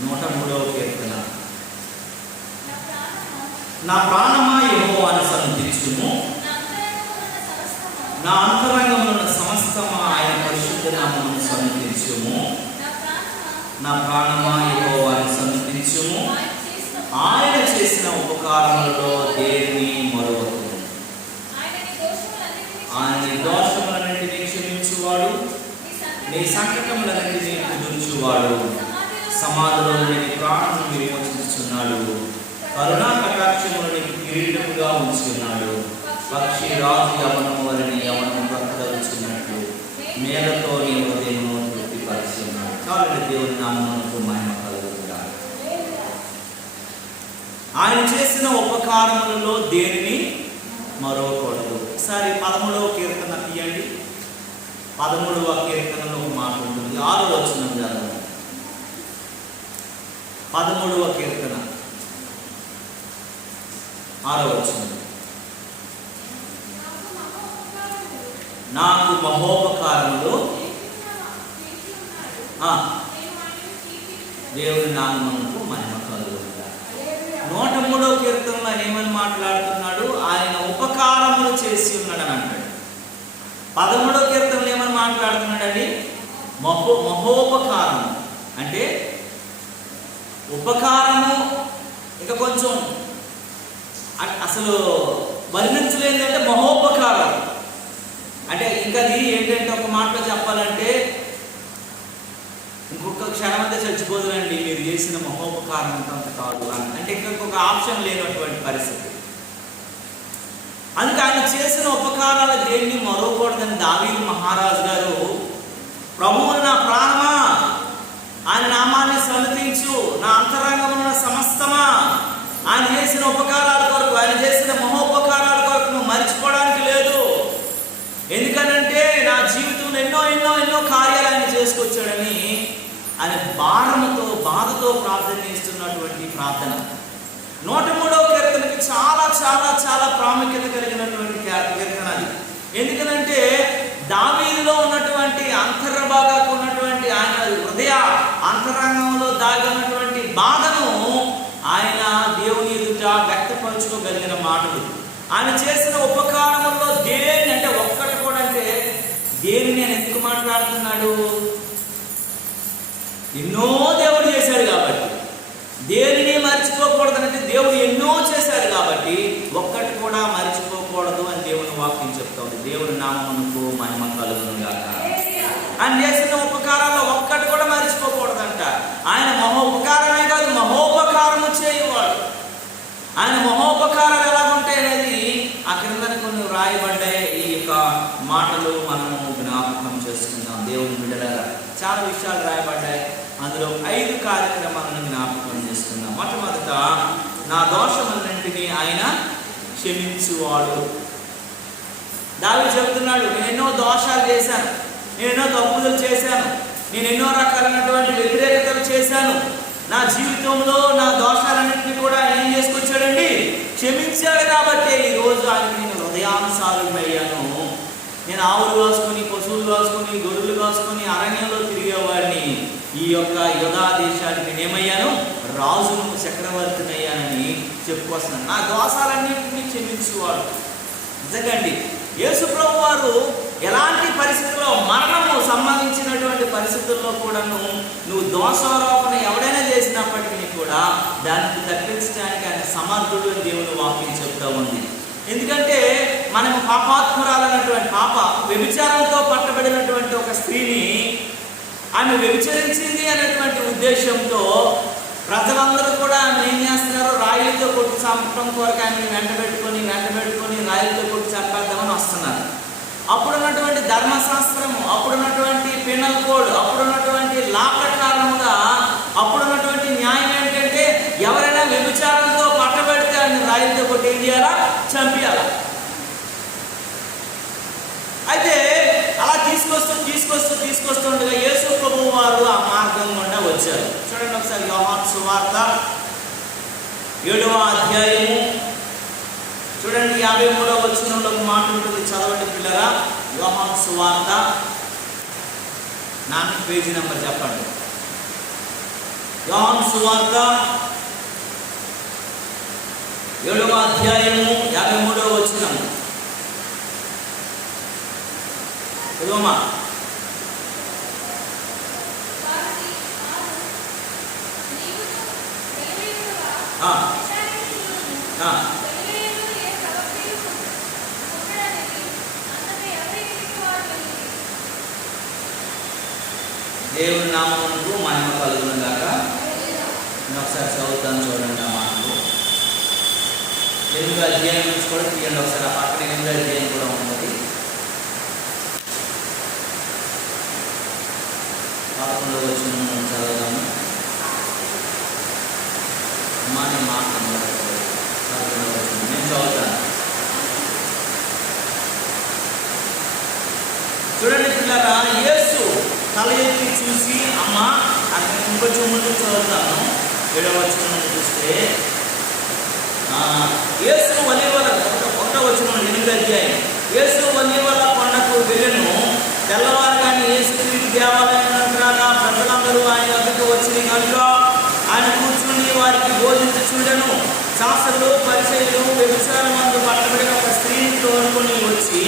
103వ కీర్తన. నా ప్రాణమా యెహోవాను సన్నుతించుము, నా అంతరంగంలో ఉన్న సమస్తమా ఆయన పరిశుద్ధ నామమును సన్నుతించుము. నా ప్రాణమా యెహోవాను సన్నుతించుము, ఆయన చేసిన ఉపకారములలో దేనిని మరువకుము. ఆయన దోషములన్నింటినీ క్షమించువాడు, నీ సంకటములన్నింటినీ కుదుర్చువాడు, సమాధిలో నీ ప్రాణమును విమోచించుచున్నాడు, కరుణా కటాక్షములు నీకు కిరీటముగా ఉంచున్నాడు. పక్షి రాజు యవనము వలని యవనము ప్రకటించున్నట్లు మేలతో నీ హృదయమును తృప్తిపరుచున్నాడు. చాలండి, దేవుని నామమునకు మహిమ కలుగుగాక. ఆయన చేసిన ఉపకారములలో దేనిని మరవకూడదు. ఒకసారి 13వ కీర్తన తీయండి. 13వ కీర్తనలో ఒక మాట ఉంటుంది. 6వ వచనం చదవండి. 13వ కీర్తన 6వ వచనం. నాకు మహోపకారములు దేవుని నామమునకు మహిమ కలుగుగాక. 103వ కీర్తనలో ఆయన ఏమని మాట్లాడుతున్నాడు? ఆయన ఉపకారములు చేసి ఉన్నాడని అంటాడు. 13వ కీర్తనలో ఏమని మాట్లాడుతున్నాడండి? మహోపకారము అంటే ఉపకారము ఇక కొంచెం అసలు వర్ణించలేదంటే మహోపకారం అంటే ఇంకా అది ఏంటంటే ఒక మాటలో చెప్పాలంటే ఇంకొక క్షణం అంతా చచ్చిపోదులండి మీరు చేసిన మహోపకారం అంత కాదు అంటే ఇంకొక ఆప్షన్ లేనటువంటి పరిస్థితి. అందుకే ఆయన చేసిన ఉపకారాలు దేన్ని మరవకూడదని దావీదు మహారాజు గారు, ప్రభువును నా ప్రాణమా ఆయన నామాన్ని సన్నతించు, నా అంతరంగమున సమస్తమా ఆయన చేసిన ఉపకారాల కొరకు, ఆయన చేసిన మహోపకారాల కొరకు నువ్వు మర్చిపోవడానికి లేదు. ఎందుకనంటే నా జీవితంలో ఎన్నో ఎన్నో ఎన్నో కార్యాలు ఆయన చేసుకొచ్చాడని ఆయన భారముతో బాధతో ప్రార్థన చేస్తున్నటువంటి ప్రార్థన. 103వ కీర్తనకి చాలా చాలా చాలా ప్రాముఖ్యత కలిగినటువంటి కీర్తన అది. ఎందుకనంటే దావీదులో ఉన్నటువంటి అంతర్భాగాకు ఉన్నటువంటి ఆయన హృదయ అంతరంగంలో దాగినటువంటి బాధను ఆయన దేవుని ఎదుట వ్యక్తపరచుకోగలిగిన మాటలు. ఆయన చేసిన ఉపకారముల్లో దేని అంటే ఒక్కటి కూడా అంటే దేని నేను ఎందుకు మాట్లాడుతున్నాడు? ఎన్నో దేవుడు చేశాడు కాబట్టి, దేనిని మర్చిపోకూడదంటే దేవుడు ఎన్నో చేశాడు కాబట్టి ఒక్కటి కూడా మర్చిపోకూడదు అని దేవుని వాక్యం చెప్తుంది. దేవుని నామమునకు మహిమ కలుగునుగాక. ఆయన చేసిన ఉపకారాల్లో ఒక్కటి కూడా మర్చిపోకూడదంట. ఆయన మహోపకారమే కాదు మహోపకారము చేయవాడు. ఆయన మహోపకారాలు ఎలా ఉంటాయి అనేది ఆ క్రిందని కొన్ని వ్రాయబడ్డాయి. ఈ యొక్క మాటలు మనము జ్ఞాపకం చేసుకుందాం. దేవుని బిడ్డలారా చాలా విషయాలు రాయబడ్డాయి. అందులో 5 కార్యక్రమాలను జ్ఞాపకం చేసుకుందాం. మొట్టమొదట నా దోషములన్నింటినీ ఆయన క్షమించువాడు. దావీదు చెబుతున్నాడు, నేను ఎన్నో దోషాలు చేశాను, నేను ఎన్నో తప్పులు చేశాను, నేను ఎన్నో రకాలైనటువంటి వ్యతిరేకతలు చేశాను. నా జీవితంలో నా దోషాలన్నింటినీ కూడా ఆయన ఏం చేసుకొచ్చాడండి? క్షమించాడు. కాబట్టి ఈరోజు ఆయనకి నేను హృదయానుసారుడయ్యాను. నేను ఆవులు కాసుకొని, పశువులు కాసుకొని, గొర్రెలు కాసుకొని అరణ్యంలో తిరిగేవాడిని. ఈ యొక్క యోధా దేశానికి నేనేమయ్యాను? రాజును, చక్రవర్తిని అయ్యానని చెప్పుకొస్తున్నాను. నా దోషాలన్నింటినీ క్షమించువాడు. నిజంగాండి యేసు ప్రభు వారు ఎలాంటి పరిస్థితుల్లో, మరణము సంబంధించినటువంటి పరిస్థితుల్లో కూడాను నువ్వు దోషారోపణ ఎవడైనా చేసినప్పటికీ కూడా దానికి తప్పించడానికి ఆయన సమర్థుడు అని దేవుని వాక్యం చెప్తా ఉంది. ఎందుకంటే మనము పాపాత్మురాలన్నటువంటి వ్యభిచారంతో పట్టబడినటువంటి ఒక స్త్రీని ఆమె వ్యభిచరించింది అనేటువంటి ఉద్దేశంతో ప్రజలందరూ కూడా ఆమె ఏం చేస్తున్నారు? రాయిలతో కొట్టి చంపడం కొరకు ఆమెను వెంట పెట్టుకొని రాయిలతో కొట్టి చంపేద్దామని వస్తున్నారు. అప్పుడున్నటువంటి ధర్మశాస్త్రము, అప్పుడున్నటువంటి పీనల్ కోడ్, అప్పుడున్నటువంటి లా ప్రకారముగా అప్పుడున్నటువంటి న్యాయం ఏంటంటే ఎవరైనా వ్యభిచారంతో పట్టబడితే ఆయన రాయిలతో కొట్టి ఏం చేయాలా? చంపేయాలా. అయితే అలా తీసుకొస్తుండగా యేసు ప్రభువు వారు ఆ మార్గం గుండా వచ్చారు. చూడండి ఒకసారి యోహాను సువార్త 7వ అధ్యాయము చూడండి 53వ వచనంలో ఒక మాట ఉంటుంది. చదవండి పిల్లరా. యోహాను సువార్త 4 పేజీ నెంబర్ చెప్పండి. యోహాను సువార్త 7వ అధ్యాయము 53వ వచనం. చదువమ్మా. దేవుని నామమునకు మహిమ కలుగును గాక. నేను ఒకసారి చదువుతాను, చూడండి ఆ మాటలు. 8వ అధ్యాయం నుంచి కూడా తీయండి ఒకసారి. ఆ పక్కన 8వ అధ్యాయం కూడా ఉన్నది. 11వ వచనం చదవదాము. అమ్మాని మాట నేను చదువుతాను. చూడండి పిల్లరా, యేసు తల ఎత్తి చూసి, అమ్మ అక్కడ ఇంకొంచెం ముందు చదువుతాను. 7వ వచనం చూస్తే యేసు ఒలీవల 1వ వచనం 8వ అధ్యాయం. యేసు ఒలీవల కొండకు వెళ్ళెను. తెల్లవారుగానే యేసుక్రీస్తు దేవాలయం రాగా ప్రజలందరూ ఆయన వద్దకు వచ్చి కనుక ఆయన కూర్చుని వారికి బోధించుచుండెను. శాస్త్రులు, పరిసయ్యులు వ్యభిచారమందు పట్టబడిన ఒక స్త్రీని తోడుకొని వచ్చి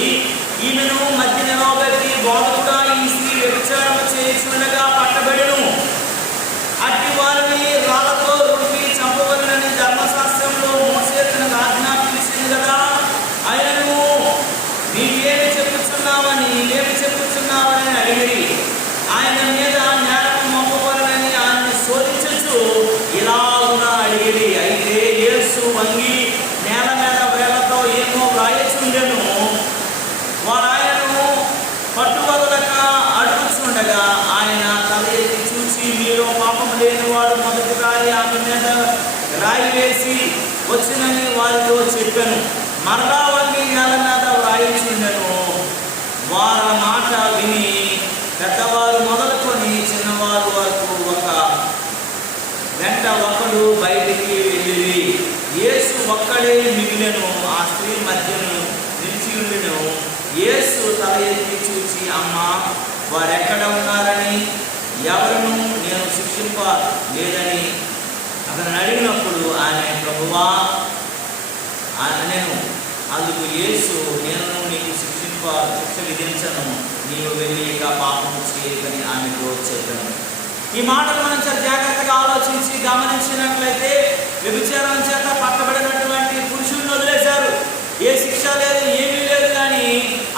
ఈమెను మధ్య నిలవబెట్టి, బోధకుడా, ఈ స్త్రీ వ్యభిచారం చేయుచుండగా పట్టబడెను. అట్టి వారిని రాళ్లతో రుబ్బి చంపవలెనని ధర్మశాస్త్రంలో మోషే తనకు ఆజ్ఞాపించింది కదా. ఆయనను నీవేమి చెప్పుచున్నావని అడిగిరి. ఆయన మీద నేరం మోపవలెనని ఆయన్ని శోధించచ్చు ఇలాగున అడిగిరి. అయితే యేసు వంగి నేల మీద వేళ్లతో ఏమో వ్రాయచుండెను. వారు ఆయనను పట్టువదలక అడుగుచుండగా ఆయన తల ఎత్తి చూసి, మీలో పాపం లేనివాడు మొదటి రాయి ఆమె మీద రాయి వేసి వచ్చినని వారితో చెప్పాను. మరలా వంగి నేల మీద వ్రాయిచుండెను. వారి మాట విని పెద్దవారు మొదలుకొని చిన్నవారు వరకు వెంట ఒకడు బయటికి వెళ్ళి యేసు ఒక్కడే మిగిలెను. ఆ స్త్రీ మధ్యను నిలిచి ఉండెను. యేసు తల ఎత్తి చూసి, అమ్మ, వారెక్కడ ఉన్నారని, ఎవరిను నేను శిక్షింప లేదని అతను అడిగినప్పుడు ఆయన, ప్రభువా నేను. అందుకు యేసు, నేను నీకు శిక్ష విధించను, నీవు వెళ్ళి ఇక పాపము చేయకని ఆమెతో చెప్పాను. ఈ మాటలు మనం చాలా జాగ్రత్తగా ఆలోచించి గమనించినట్లయితే, వ్యభిచారం చేత పట్టబడినటువంటి పురుషులను వదిలేశారు. ఏ శిక్ష లేదు, ఏమీ లేదు. కానీ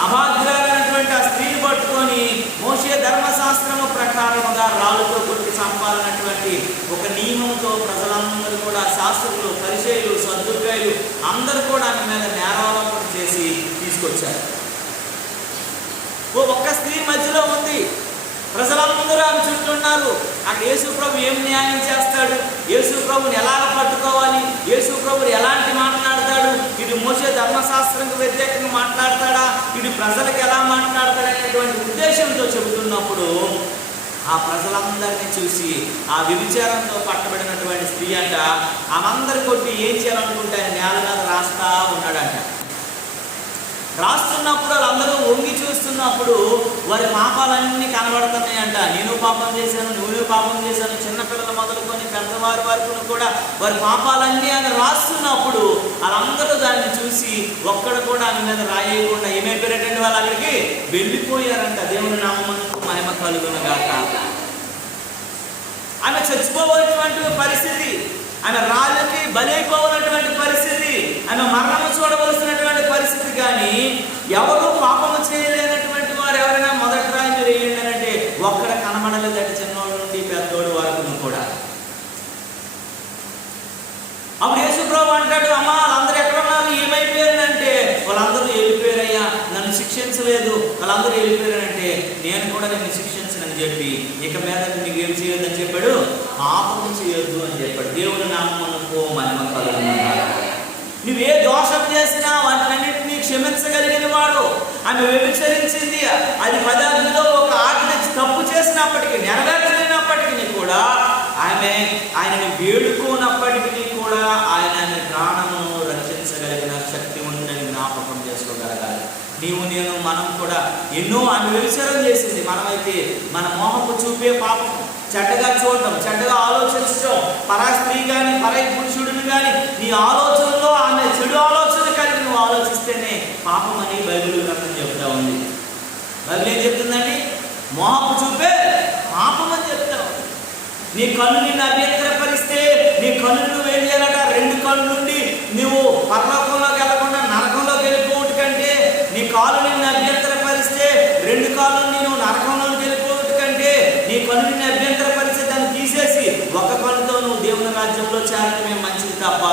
అభాగ్యురాలైనటువంటి ఆ స్త్రీని పట్టుకొని మోషే ధర్మశాస్త్రము ప్రకారముగా రాళ్ళతో కొట్టి చంపాలన్నటువంటి ఒక నియమంతో ప్రజలందరూ కూడా, శాస్త్రులు, పరిసయ్యులు, సద్దుకాయులు అందరూ కూడా ఆమె మీద నేరారోపణ చేసి తీసుకొచ్చారు. ఒక్క స్త్రీ మధ్యలో ఉంది, ప్రజలందరూ ఆమె చుట్టూ ఉన్నారు. అక్కడ యేసు ప్రభు ఏం న్యాయం చేస్తాడు, యేసు ప్రభుని ఎలాగ పట్టుకోవాలి, యేసు ప్రభుని ఎలాంటి మాట్లాడతాడు, ఇది మోషే ధర్మశాస్త్రంకు వ్యతిరేకంగా మాట్లాడతాడా, ఇది ప్రజలకు ఎలా మాట్లాడతాడు అనేటువంటి ఉద్దేశంతో చెబుతున్నప్పుడు ఆ ప్రజలందరినీ చూసి ఆ వ్యభిచారంతో పట్టబడినటువంటి స్త్రీ అంట ఆమందరు కొట్టి ఏం చేయాలనుకుంటే నేల మీద రాస్తా ఉన్నాడంట. రాస్తున్నప్పుడు వాళ్ళందరూ వంగి చూస్తున్నప్పుడు వారి పాపాలన్నీ కనబడుతున్నాయంట. నేను పాపం చేశాను, నువ్వు పాపం చేశాను, చిన్నపిల్లలు మొదలుకొని పెద్దవారి వరకు కూడా వారి పాపాలన్నీ అని రాస్తున్నప్పుడు వాళ్ళందరూ దాన్ని చూసి ఒక్కడు కూడా ఆమె మీద రాయకుండా ఏమైపోయారంటే వాళ్ళు అక్కడికి వెళ్ళిపోయారంట. దేవుని నామమునకు మహిమ కలుగును గాక. ఆమె చచ్చిపోవలసినటువంటి పరిస్థితి, ఆమె రాళ్ళకి బలైపోవలసినటువంటి పరిస్థితి, ఆమె మరణము చూడవలసినటువంటి పరిస్థితి. కానీ ఎవరు పాపము చేయలేనటువంటి వారు ఎవరైనా మొదటి రాయి మీరు వేయండి అంటే ఒక్కడ కనబడలేదంటే, చిన్నోడు నుండి పెద్దోడు వరకు కూడా. అప్పుడు యేసు ప్రభు అంటాడు, అమ్మ వాళ్ళందరూ ఎక్కడ ఉన్నారు, ఏమైపోయారంటే వాళ్ళందరూ వెళ్ళిపోయారయ్యా, నన్ను శిక్షించలేదు, వాళ్ళందరూ వెళ్ళిపోయారంటే నేను కూడా నిన్ను శిక్షించనని చెప్పి ఇక మీద నీకు ఏం చేయొద్దని చెప్పాడు, పాపం చేయొద్దు అని చెప్పాడు. దేవుని నామమునకు మహిమ కలుగును గాక. నువ్వే దోషం చేసినా వాటినన్నింటినీ క్షమించగలిగిన వాడు. ఆమె వ్యభిచరించింది, అది 10 ఆజ్ఞలో ఒక ఆజ్ఞ తప్పు చేసినప్పటికీ, నెరవేర్చలేనప్పటికీ కూడా ఆమె ఆయనని వేడుకోనప్పటికీ కూడా ఆయన ప్రాణమును రక్షించగలిగిన శక్తి ఉందని జ్ఞాపకం చేసుకోగలగాలి. నీవు నేను మనం కూడా ఎన్నో ఆమె వ్యభిచారం చేసింది. మనమైతే మన మోహపు చూపే పాపం, చెడ్డగా చూడటం, చెడ్డగా ఆలోచించడం, పరా స్త్రీ కానీ పరాయి పురుషుడిని కానీ నీ ఆలోచనలో ఆమె చెడు ఆలోచన కలిగి నువ్వు ఆలోచిస్తేనే పాపం అని బైబిల్ గ్రంథం చెప్తా ఉంది. బైబిల్ ఏం చెప్తుందండి? మోహపు చూపే పాపం అని చెప్తా ఉంది. నీ కన్ను నిన్ను అభ్యంతరపరిస్తే నీ కన్ను నువ్వు ఏం చేయాలట? రెండు కళ్ళు నుండి నువ్వు పరలోకంలోకి వెళ్ళకుండా నరకంలోకి వెళ్ళిపోవటం కంటే, నీ కాలు నిన్ను అభ్యంతరపరిస్తే రెండు కాళ్ళు నువ్వు నరకంలోకి వెళ్ళిపోవటం కంటే, నీ కన్ను నిన్ను అభ్యంతరపరిస్తే దాన్ని తీసేసి ఒక కన్నుతో నువ్వు దేవుని రాజ్యంలో చేరడమే మంచిది తప్ప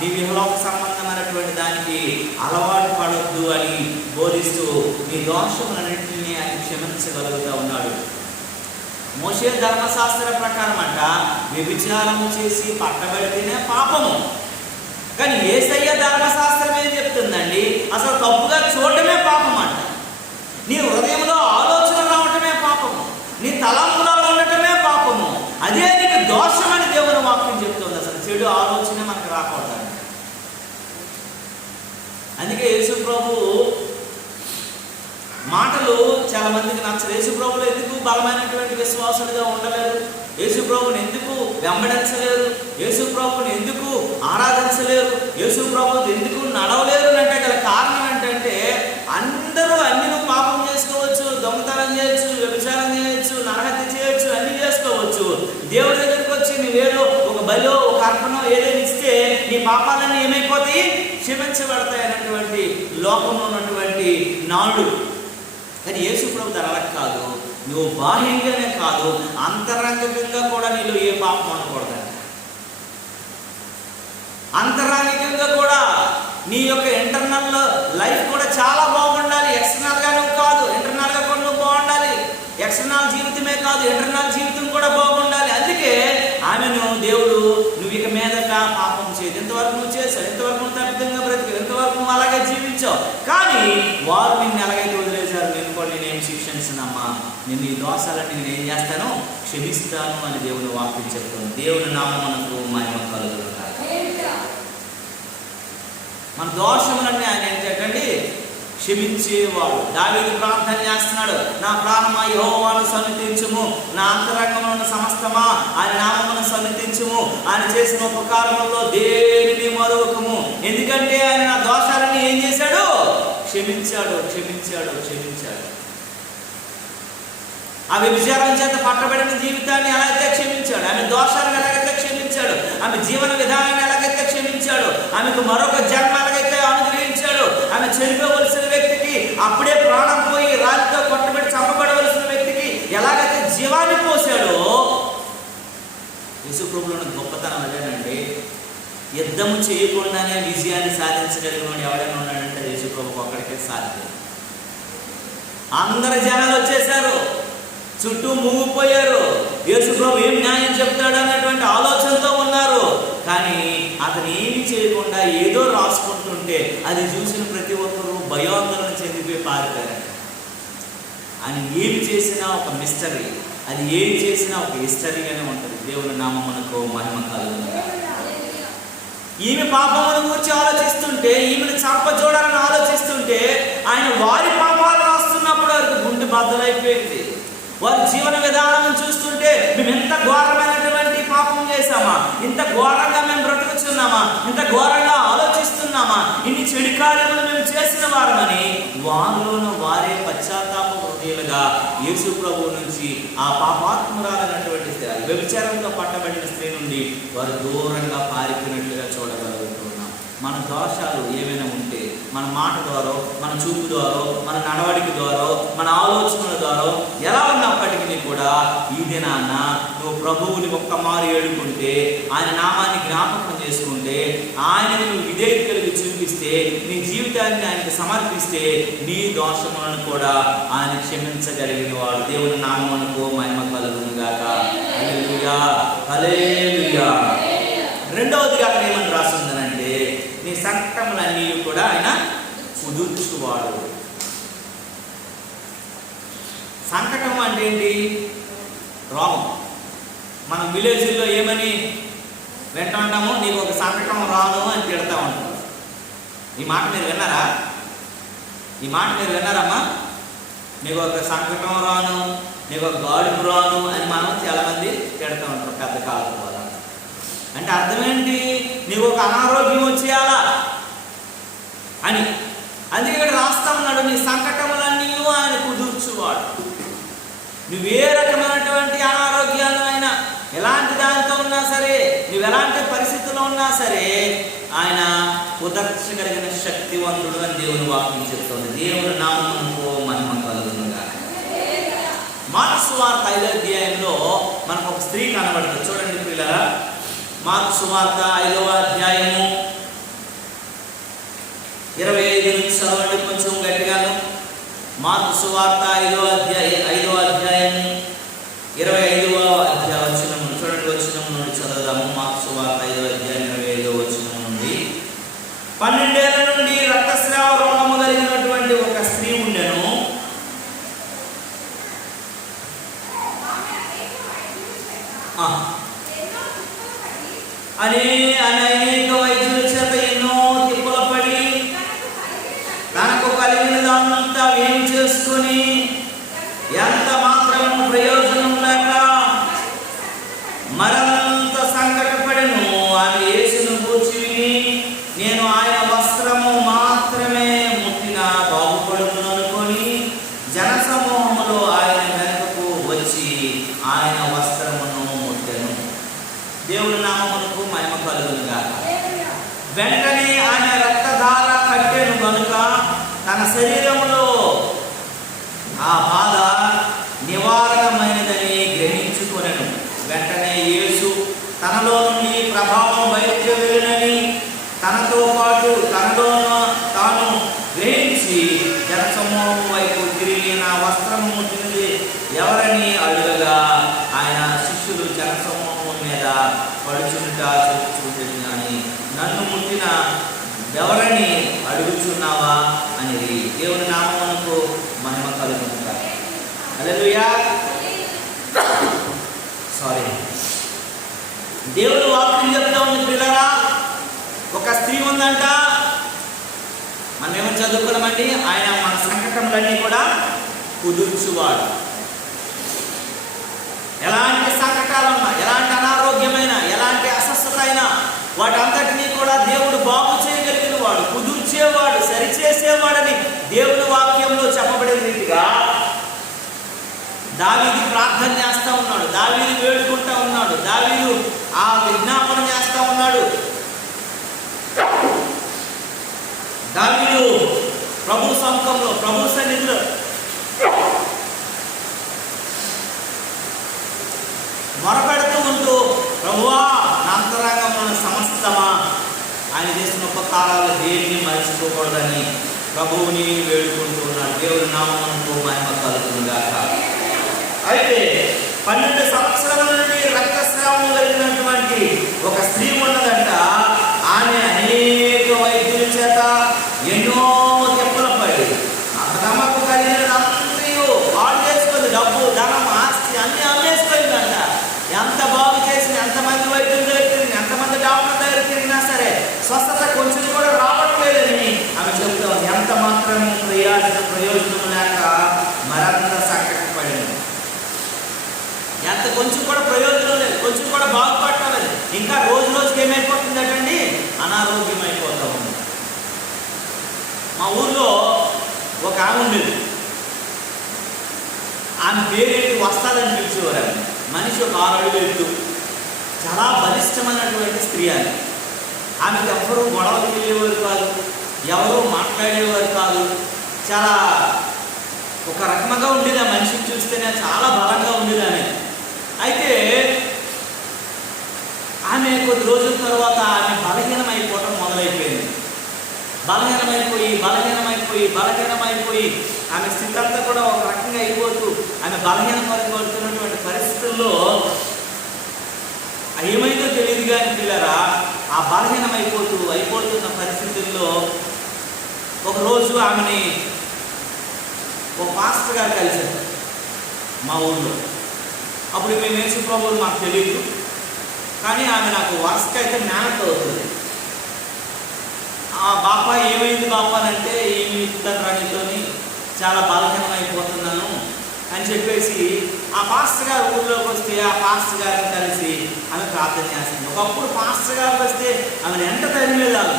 నీ విహలోక సంబంధమైనటువంటి దానికి అలవాటు పడొద్దు అని బోధిస్తూ నీ దోషములన్నింటినీ ఆయన క్షమించగలుగుతూ ఉన్నాడు. మోషే ధర్మశాస్త్ర ప్రకారం అంట వ్యభిచారం చేసి పట్టబడితేనే పాపము. కానీ యేసయ్య ధర్మశాస్త్రం ఏం చెప్తుందండి? అసలు తప్పుగా చూడటమే పాపం అంట. నీ హృదయంలో ఆలోచన రావటమే పాపము, నీ తలంపులో ఉండటమే పాపము. అదే నీకు దోషం అని దేవుని వాక్యం చెప్తుంది. అసలు చెడు ఆలోచన మనకు రాకూడదు. అందుకే యేసు ప్రభు మాటలు చాలా మందికి నచ్చదు. యేసు ప్రభువులు ఎందుకు బలమైనటువంటి విశ్వాసులుగా ఉండలేరు? యేసు ప్రభువుని ఎందుకు వెంబడించలేరు? యేసు ప్రభువుని ఎందుకు ఆరాధించలేరు? యేసు ప్రభువుని ఎందుకు నడవలేరు అంటే గల కారణం ఏంటంటే, అందరూ అన్ని పాపం చేసుకోవచ్చు, దొంగతనం చేయొచ్చు, వ్యభిచారం చేయొచ్చు, నరహత్య చేయొచ్చు, అన్ని చేసుకోవచ్చు. దేవుడి దగ్గరికి వచ్చి నువ్వేదో ఒక బలో ఒక అర్పణం ఏదైనా ఇస్తే నీ పాపాలన్నీ ఏమైపోతాయి? క్షమించబడతాయి అన్నటువంటి లోకంలో ఉన్నటువంటి నాడు. కానీ యేసు ప్రభు అలా కాదు. నువ్వు బాహ్యంగానే కాదు, అంతరంగికంగా కూడా నీలో ఏ పాపం అనకూడదండి. అంతరంగికంగా కూడా నీ యొక్క ఇంటర్నల్ లైఫ్ కూడా చాలా బాగుండాలి. ఎక్స్టర్నల్గా నువ్వు కాదు, ఇంటర్నల్గా కూడా నువ్వు బాగుండాలి. ఎక్స్టర్నల్ జీవితమే కాదు, ఇంటర్నల్ జీవితం కూడా బాగుండాలి. అందుకే ఆమెను దేవుడు నువ్వు ఇక మీదట పాపం చేయదు, ఇంతవరకు నువ్వు చేశావు, ఇంతవరకు నువ్వు తప్పిదంగా బ్రతికావు, ఇంతవరకు నువ్వు అలాగే జీవించావు. కానీ వారు నిన్ను ఎలాగైతే వదిలేశారు, నేను కూడా నేనేం శిక్షించనమ్మా, నేను ఈ దోషాలన్నీ నేను ఏం చేస్తాను? క్షమిస్తాను అని దేవుని వాక్యం చెప్తాను. దేవుని నామమునకు మహిమ కలుగును. మన దోషములన్నీ ఆయన ఏం చేయకండి? క్షమించేవాడు. దావీదు ప్రార్థన చేస్తున్నాడు, నా ప్రాణమా యెహోవాను సన్నిధించుము, నా అంతరంగంలో ఉన్న సమస్తమా ఆయన నామమును సన్నిధించుము, ఆయన చేసిన ఉపకారములో దేనిని మరొకము. ఎందుకంటే ఆయన నా దోషాలన్నీ ఏం చేశాడు? క్షమించాడు, క్షమించాడు, క్షమించాడు. ఆ వ్యభిచారం చేత పట్టబడిన జీవితాన్ని ఎలాగైతే క్షమించాడు, ఆమె దోషాలను ఎలాగైతే క్షమించాడు, ఆమె జీవన విధానాన్ని ఎలాగైతే క్షమించాడు, ఆమెకు మరొక జన్మ ఎలాగైతే అనుగ్రహించాడు, ఆమె చనిపోవలసిన వ్యక్తికి అప్పుడే ప్రాణం పోయి రాతితో కొట్టబడి చంపబడవలసిన వ్యక్తికి ఎలాగైతే జీవాన్ని పోసాడో, యేసు ప్రభువులో గొప్పతనం అదేనండి. యుద్ధము చేయకుండానే విజయాన్ని సాధించగలిగిన ఎవరైనా ఉన్నాడంటే యేసు ప్రభువుకు ఒక్కడికే సాధ్యం. అందరు జనాలు వచ్చేసారు, చుట్టూ మూగిపోయారు. యేసు ప్రభు ఏం న్యాయం చెప్తాడు అన్నటువంటి ఆలోచనతో ఉన్నారు. కానీ అతను ఏమి చేయకుండా ఏదో రాసుకుంటుంటే అది చూసిన ప్రతి ఒక్కరూ భయాందోళన చెందిపోయి పారిపోయారు. ఆయన ఏమి చేసినా ఒక మిస్టరీ, అది ఏమి చేసినా ఒక హిస్టరీగానే ఉంటుంది. దేవుని నామమునకు మహిమ కలుగును. ఈమె పాపమును గురించి ఆలోచిస్తుంటే, ఈమెను చంప చూడాలని ఆలోచిస్తుంటే, ఆయన వారి పాపాలు రాస్తున్నప్పుడు వారికి గుండె బద్దలైపోయింది. వారి జీవన విధానం చూస్తుంటే, మేము ఎంత ఘోరమైనటువంటి పాపం చేశామా, ఇంత ఘోరంగా మేము బ్రతుకుతున్నామా, ఇంత ఘోరంగా ఆలోచిస్తున్నామా, ఇన్ని చెడు కార్యములు మేము చేసిన వారమని వారిలోనూ వారే పశ్చాత్తాప హృదయులుగా యేసు ప్రభువు నుంచి ఆ పాపాత్మురాలైనటువంటి వ్యభిచారంతో పట్టబడిన స్త్రీ నుండి వారు దూరంగా పారిపోయినట్లుగా చూడగలుగుతున్నాం. మన దోషాలు ఏమైనా ఉంటే మన మాట ద్వారా, మన చూపు ద్వారా, మన నడవడికి ద్వారా, మన ఆలోచనల ద్వారా ఎలా ఉన్నప్పటికీ కూడా ఈ దినాన్న నువ్వు ప్రభువుని ఒక్క మారు ఏడుకుంటే, ఆయన నామాన్ని జ్ఞాపకం చేసుకుంటే, ఆయనని నువ్వు విధేయత కలిగి చూపిస్తే, నీ జీవితాన్ని ఆయనకి సమర్పిస్తే నీ దోషములను కూడా ఆయన క్షమించగలిగిన వాడు. దేవుని నామమునకు మహిమ కలుగును గాక. హల్లెలూయా, హల్లెలూయా. రెండవదిగా అక్కడ ఏమని రాస్తుందనంటే, నీ సంకటములన్నీ కూడా ఆయన కుదుర్చువాడు. సంకటం అంటే ఏంటి? రోగం. మనం విలేజ్లో ఏమని వింటాము? నీకు ఒక సంకటం రాను అని తిడతా ఉంటాం. ఈ మాట మీరు విన్నారా? ఈ మాట మీరు విన్నారమ్మా? నీకు ఒక సంకటం రాను, నీకు ఒక గాడుపు రాను అని మనం చాలామంది పెడతా ఉంటాం పెద్ద కాలం వల్ల. అంటే అర్థం ఏంటి? నీకు ఒక అనారోగ్యం వచ్చేయాలా అని. అందుకే ఇక్కడ రాస్తా ఉన్నాడు, నీ సంకటములన్నీ ఆయన కుదుర్చువాడు. నువ్వే రకమైనటువంటి అనారోగ్యాలు అయినా, ఎలాంటి దానితో ఉన్నా సరే, నువ్వు ఎలాంటి పరిస్థితుల్లో ఉన్నా సరే ఆయన కుదర్చగలిగిన శక్తివంతుడు అని దేవుని వాక్యం చెప్తుంది. దేవుని నామమునకు మహిమ కలుగునుగా. మార్కు సువార్త 5వ అధ్యాయంలో మనకు ఒక స్త్రీ కనబడుతుంది. చూడండి పిల్లరా, మార్కు సువార్త 5వ అధ్యాయము 25 నుంచి చదవండి కొంచెం గట్టిగాను. మార్కు సువార్త 5వ అధ్యాయము 25వ వచనం చూడండి. వచనం నుండి చదువుదాము. మార్కు సువార్త 5వ అధ్యాయం 25వ వచనం నుండి. 12 ఏళ్ల నుండి రక్తస్రావ రోగము కలిగినటువంటి ఒక స్త్రీ ఉండెను. అనేక వైద్యుల చేత ఎన్నో తిప్పల పడి తనకు కలిగినదంతా ఏం చేసుకుని ఎంత మాత్రం ప్రయోజనం లేక మరంత సంకటపడెను. ఆమె యేసును గూర్చి విని, నేను ఆయన వస్త్రము మాత్రమే ముట్టినా బాగుపడును అనుకొని జనసమూహములో ఆయన వెనుకకు వచ్చి ఆయన వస్త్రమును ముట్టెను. దేవుని నామమునకు మహిమ కలుగునుగాక. వెంటనే ఆయన రక్తధార కట్టెను కనుక తన శరీరములో ఆ బాధ నివారణమైనదని గ్రహించుకొనెను. వెంటనే యేసు తనలో నుండి ప్రభావం బయటకు వెళ్ళినని తనతో పాటు తనలో తాను గ్రహించి జనసమూహం వైపు తిరిగి నా వస్త్రము ముట్టినది ఎవరని అడుగగా ఆయన శిష్యులు జనసమూహం మీద పడుచుంటా చెప్పుచుంటున్నాని నన్ను ముట్టిన ఎవరని అడుగుచున్నావా అనేది. దేవుని నామమునకు మహిమ కలుగునుగాక. హల్లెలూయా. దేవుని వాక్యం చెప్తా ఉంది పిల్లరా, ఒక స్త్రీ ఉందంట. మనం ఏమో చదువుకున్నామండి, ఆయన మన సంకటములన్నీ కూడా కుదుర్చువాడు. ఎలాంటి సంకటాలున్నా, ఎలాంటి అనారోగ్యమైన, ఎలాంటి అస్వస్థత అయినా వాటంతటినీ కూడా దేవుడు బాగు చేయగలిగిన వాడు, కుదుర్చేవాడు, సరిచేసేవాడని దేవుని వాక్యంలో చెప్పబడిన రీతిగా దావీదు ప్రార్థన చేస్తూ ఉన్నాడు, దావీదు వేడుకుంటూ ఉన్నాడు, దావీదు ఆ విజ్ఞాపన చేస్తూ ఉన్నాడు. దావీదు ప్రభు సముఖంలో, ప్రభు సన్నిధిలో మొరపెడుతూ ఉంటూ, ప్రభువా నా అంతరంగంలోని సమస్తమా ఆయన చేసిన ఉపకారాలు దేన్ని మర్చిపోకూడదని ప్రభువుని వేడుకుంటూ ఉన్నాడు. దేవుని నామమునకు మహిమ కలుగునుగాక. అయితే 12 సంవత్సరాల నుండి రక్తస్రావం కలిగినటువంటి ఒక స్త్రీ ఉన్నదంట. ఆమె అనేక వైద్యుల చేత ఎన్నో తిప్పలు పడి తమకు కలిగినదంతయు పాడు చేసుకుంది. డబ్బు, ధనం, ఆస్తి అన్నీ అమ్మేసుకుందంట. ఎంత బాగు చేసిన, ఎంతమంది వైద్యుల దగ్గరికి తిరిగిన, ఎంతమంది డాక్టర్ దగ్గరికి తిరిగినా సరే స్వస్థత కొంచెం కూడా రావట్లేదని ఆమె చెబుతాం. ఎంత మాత్రం ప్రయోజనం లేక మరంత సంకటపడింది. ఎంత కొంచెం కూడా ప్రయోజనం లేదు, కొంచెం కూడా బాగుపడలేదు. ఇంకా రోజు రోజుకి ఏమైపోతుందటండి, అనారోగ్యం అయిపోతూ ఉంది. మా ఊర్లో ఒక ఆమె ఉండేది. ఆమె పేరేంటి వస్తాదని పిలిచేవారు. మనిషి ఒక 6 అడుగులు ఎత్తు, చాలా బలిష్టమైనటువంటి స్త్రీ. ఆమెకు ఎవ్వరూ గొడవలు వెళ్ళేవారు కాదు, ఎవరూ మాట్లాడేవారు కాదు. చాలా ఒక రకంగా ఉండేది. ఆ మనిషిని చూస్తేనే చాలా బలంగా ఉండేది ఆమె. అయితే ఆమె కొద్ది రోజుల తర్వాత ఆమె బలహీనమైపోవటం మొదలైపోయింది. బలహీనమైపోయి ఆమె స్థితి అంతా కూడా ఒక రకంగా అయిపోతూ ఆమె బలహీనపడుతున్నటువంటి పరిస్థితుల్లో ఏమైందో తెలియదు కానీ పిల్లరా, ఆ అయిపోతున్న పరిస్థితుల్లో ఒకరోజు ఆమెని ఒక పాస్టర్ గారు కలిశారు మా ఊళ్ళో. అప్పుడు మేము యేసు ప్రభువుని మాకు తెలియదు, కానీ ఆమె నాకు వరుసగా అయితే మేనత్ అవుతుంది. బాపా ఏమైంది బాపా అంటే, ఏమి ఇద్దరు రాణితోని చాలా బలహీనం అయిపోతున్నాను, అని చెప్పేసి ఆ పాస్టర్ గారు ఊళ్ళోకి వస్తే ఆ పాస్టర్ గారిని కలిసి ఆమె ప్రార్థన చేస్తుంది. ఒకప్పుడు పాస్టర్ గారు వస్తే ఆమెను ఎంత తరిమేదాలు,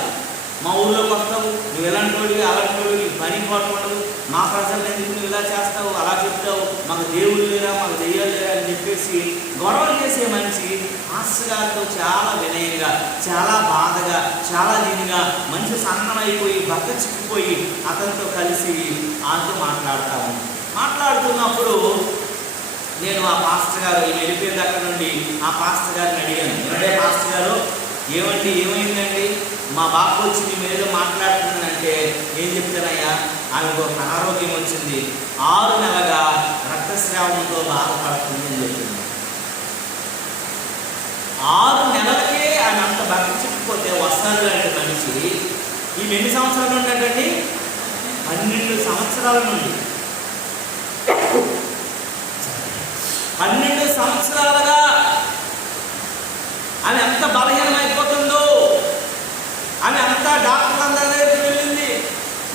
మా ఊళ్ళోకి వస్తావు, నువ్వు ఎలాంటి వాడివి అలాంటి వాడివి, పని పోవడం, మా ప్రజలు ఎందుకు నువ్వు ఇలా చేస్తావు, అలా చెప్తావు, మాకు దేవుడు లేరా, మాకు దెయ్యాలు లేరా అని చెప్పేసి గొడవలు చేసే మనిషి పాస్టర్ గారితో చాలా వినయంగా, చాలా బాధగా, చాలా దీనిగా మంచి సన్నమైపోయి భర్త చిక్కిపోయి అతనితో కలిసి ఆతో మాట్లాడుతున్నప్పుడు నేను ఆ పాస్టర్ గారు వెళ్ళిపోయిన దగ్గర నుండి ఆ పాస్టర్ గారిని అడిగాను, ఏమంటే పాస్టర్ గారు ఏమైందండి, మా బాబు వచ్చి మీ మీద మాట్లాడుతున్నానంటే ఏం చెప్తానయ్యా, ఆమెకు ఒక అనారోగ్యం వచ్చింది, 6 నెలలుగా రక్తస్రావంతో బాధపడుతుంది అని చెప్పింది. 6 నెలలకే ఆమె అంత భర్త చిక్కిపోతే వస్తాడు లాంటి మనిషి ఈమె ఎన్ని సంవత్సరాలు ఉన్నట్టండి, 12 సంవత్సరాల నుండి 12 సంవత్సరాలుగా ఆమె ఎంత బలహీనమైపోతుందో, ఆమె అంతా డాక్టర్లందరి దగ్గరికి వెళ్ళింది,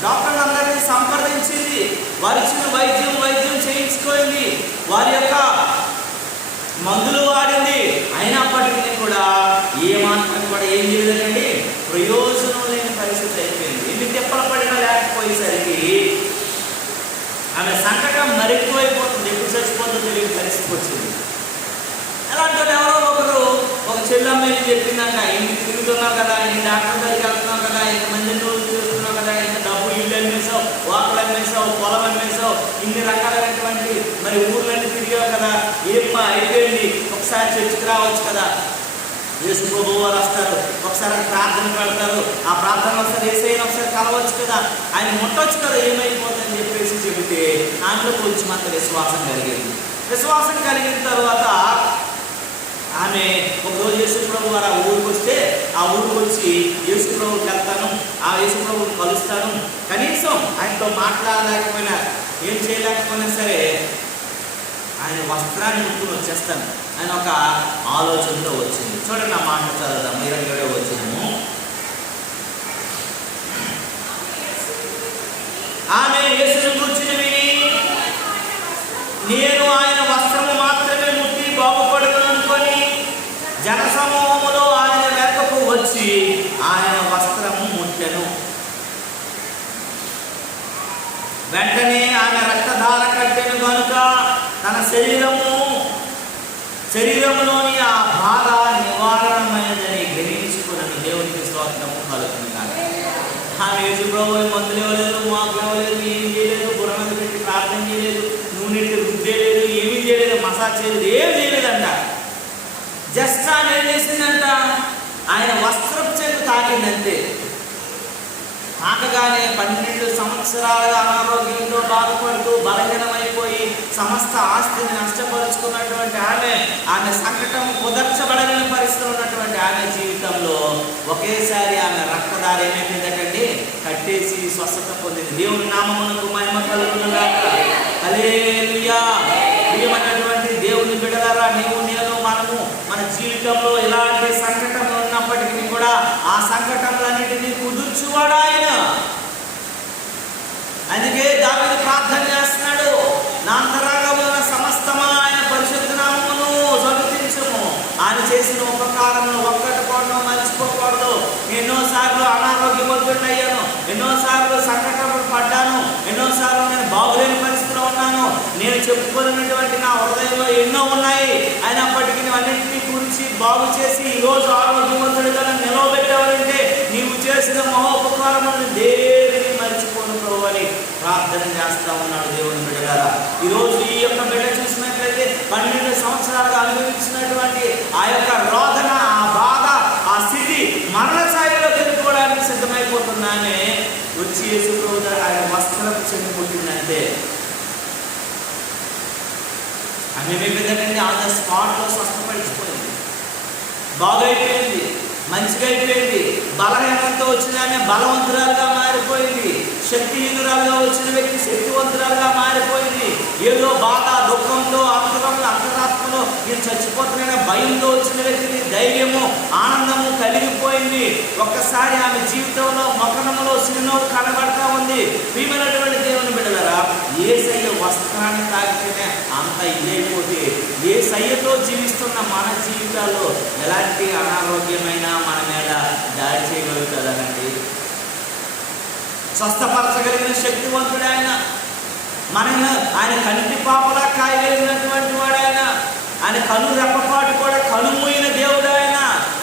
డాక్టర్లందరినీ సంప్రదించింది, వారి ఇచ్చిన వైద్యం చేయించుకోయింది, వారి యొక్క మందులు వాడింది. అయినప్పటికీ కూడా ఏమాత్రం కూడా ఏం చేయలేదండి, ప్రయోజనం లేని పరిస్థితి అయిపోయింది. ఎన్ని తిప్పలు పడినా లేకపోయేసరికి ఆమె సంకటం మరిక్కువైపోతుంది, ఎప్పుడు చచ్చిపోతుందో తెలియని పరిస్థితి వచ్చింది. ఎలాంటి ఎవరో ఒకరు ఒక చెల్లమ్మని చెప్పిందంట, ఇంటికి తిరుగుతున్నావు కదా, ఇంటి డాక్టర్ దగ్గరికి వెళ్తున్నావు కదా, ఇంతమంది రోజులు చూస్తున్నావు కదా, ఇంత డబ్బు ఇల్లు అమ్మేసావు, వాకులు అమ్మేసావు, పొలం అమ్మేసావు, ఇన్ని రకాలైనటువంటి మరి ఊర్లన్నీ తిరిగావు కదా, ఏమ్మా అయిపోయింది, ఒకసారి చర్చికి రావచ్చు కదా, యేసు ప్రభువు వారు వస్తారు, ఒకసారి ప్రార్థనకు వెళ్తారు, ఆ ప్రార్థన ఒకసారి యేసయ్యను ఒకసారి కలవచ్చు కదా, ఆయన ముట్టవచ్చు కదా, ఏమైపోతుందని చెప్పేసి చెబితే ఆమెలో కొంచెం అంత విశ్వాసం కలిగింది. విశ్వాసం కలిగిన తర్వాత ఆమె ఒకరోజు యేసు ప్రభు వారు ఆ ఊరికి వస్తే ఆ ఊరికి వచ్చి యేసు ప్రభువుకి వెళ్తాను, ఆ యేసు ప్రభువుని కలుస్తాను, కనీసం ఆయనతో మాట్లాడలేకపోయినా ఏం చేయలేకపోయినా సరే ఆయన వస్త్రాన్ని ముట్టుకుని వచ్చేస్తాను అని ఒక ఆలోచనతో వచ్చింది. చూడండి ఆ మాట చదువుదాం, 27వ వచనము. ఆమె యేసును కూర్చుని విని నేను ఆయన వస్త్రము మాత్రమే ముట్టి బాగుపడను అనుకొని జనసమూహములో ఆయన వెనకకు వచ్చి ఆయన వస్త్రము ముట్టెను. వెంటనే ఆమె రక్తధార కట్టెను కనుక తన శరీరములోని ఆ బాధ నివారణమైనదని గ్రహించుకుని దేవునికి స్తోత్రము కలుగుతున్నాడు. ఆమె యేసు ప్రభువు మందులు ఇవ్వలేదు, మాకు ఇవ్వలేదు, ఏం చేయలేదు, బుర్రనది పెట్టి ప్రార్థన చేయలేదు, నూనె రుద్దే లేదు, ఏమీ చేయలేదు, మసాజ్ చేయలేదు, ఏమి చేయలేదంట. జస్ట్ ఆమె ఏం చేసిందంట, ఆయన వస్త్రపు చేతి తాకిందంతే. తాకగానే 12 సంవత్సరాలుగా అనారోగ్యంతో బాధపడుతూ బలహీనమైపోయి సమస్త ఆస్తిని నష్టపరుచుకున్నటువంటి ఆమె సంకటం కుదర్చబడలేని పరిస్థితిలో ఉన్నటువంటి ఆమె జీవితంలో ఒకేసారి ఆమె రక్తదారి ఏమైపోయిందంటే కట్టేసి స్వస్థత పొందింది. దేవుని నామమునకు మహిమ కలుగునుగాక. హల్లెలూయా. ప్రియమైనటువంటి దేవుని బిడ్డలారా, నీవు నేను మనము మన జీవితంలో ఎలాంటి సంకటం ఉన్నప్పటికీ కూడా ఆ సంకటములన్నిటినీ కుదుర్చువాడు ఆయన. అందుకే దావీదు ప్రార్థన చేస్తున్నాడు, నా అంతరంగమున సమస్తమా ఆయన పరిశుద్ధ నామమును స్తుతించుము. ఆయన చేసిన ఉపకారమును ఒక్కటి కూడా మర్చిపోకూడదు. ఎన్నోసార్లు అనారోగ్యవంతుడయ్యాను, ఎన్నోసార్లు సంకటములు పడ్డాను, ఎన్నోసార్లు నేను బాగులేని పరిస్థితిలో ఉన్నాను, నేను చెప్పుకున్నటువంటి నా హృదయంలో ఎన్నో ఉన్నాయి. అయినప్పటికీ అన్నింటినీ గురించి బాగు చేసి ఈరోజు ఆరోగ్యవంతుడిగా నిలవబెట్టావంటే నీవు చేసిన మహోపకారములను దేనిని మర్చిపోను ప్రభు అని ప్రార్థన చేస్తా ఉన్నాడు దేవుని బిడ్డలారా. ఈరోజు ఈ యొక్క బిడ్డ చూసినట్లయితే 12 సంవత్సరాలుగా అనుభవించినటువంటి ఆ యొక్క రోదన, ఆ బాధ, ఆ స్థితి మరణ ఛాయలో తెలుసుకోవడానికి సిద్ధమైపోతుందానే వచ్చి యేసు ప్రభు ఆయన వస్త్రపు చెంది పుట్టిందంటే ఆమె ఏమైపోయిందంటే ఆన్ ద స్పాట్లో స్వస్థపడిపోయింది, బాగైపోయింది. మంచిగా అయిపోయింది. బలహీనంతో వచ్చిన ఆమె బలవంతురాలుగా మారిపోయింది. శక్తిహీనురాలుగా వచ్చిన వ్యక్తి శక్తివంతురాలుగా మారిపోయింది. ఏదో బాధ దుఃఖంతో అంతరాత్మలో నేను చచ్చిపోతున్న భయంతో వచ్చిన వ్యక్తికి ధైర్యము ఆనందము కలిగిపోయింది. ఒక్కసారి ఆమె జీవితంలో మకరంలో చిరునవ్వు కనబడతా ఉంది. ప్రియమైనటువంటి దేవుని బిడ్డలారా, యేసయ్య వస్త్రాన్ని తాకితేనే అంత ఇదైపోతే యేసయ్యతో జీవిస్తున్న మన జీవితాల్లో ఎలాంటి అనారోగ్యమైన మన మీద దాడి చేయగలుగుతుందనండి. స్వస్థపరచగలిగిన శక్తివంతుడు ఆయన. ఆయన కంటి పాపలా కాయగలిగినటువంటి వాడు ఆయన కను రెప్పపాటు కూడా కనుమూయిన దేవుడు ఆయన.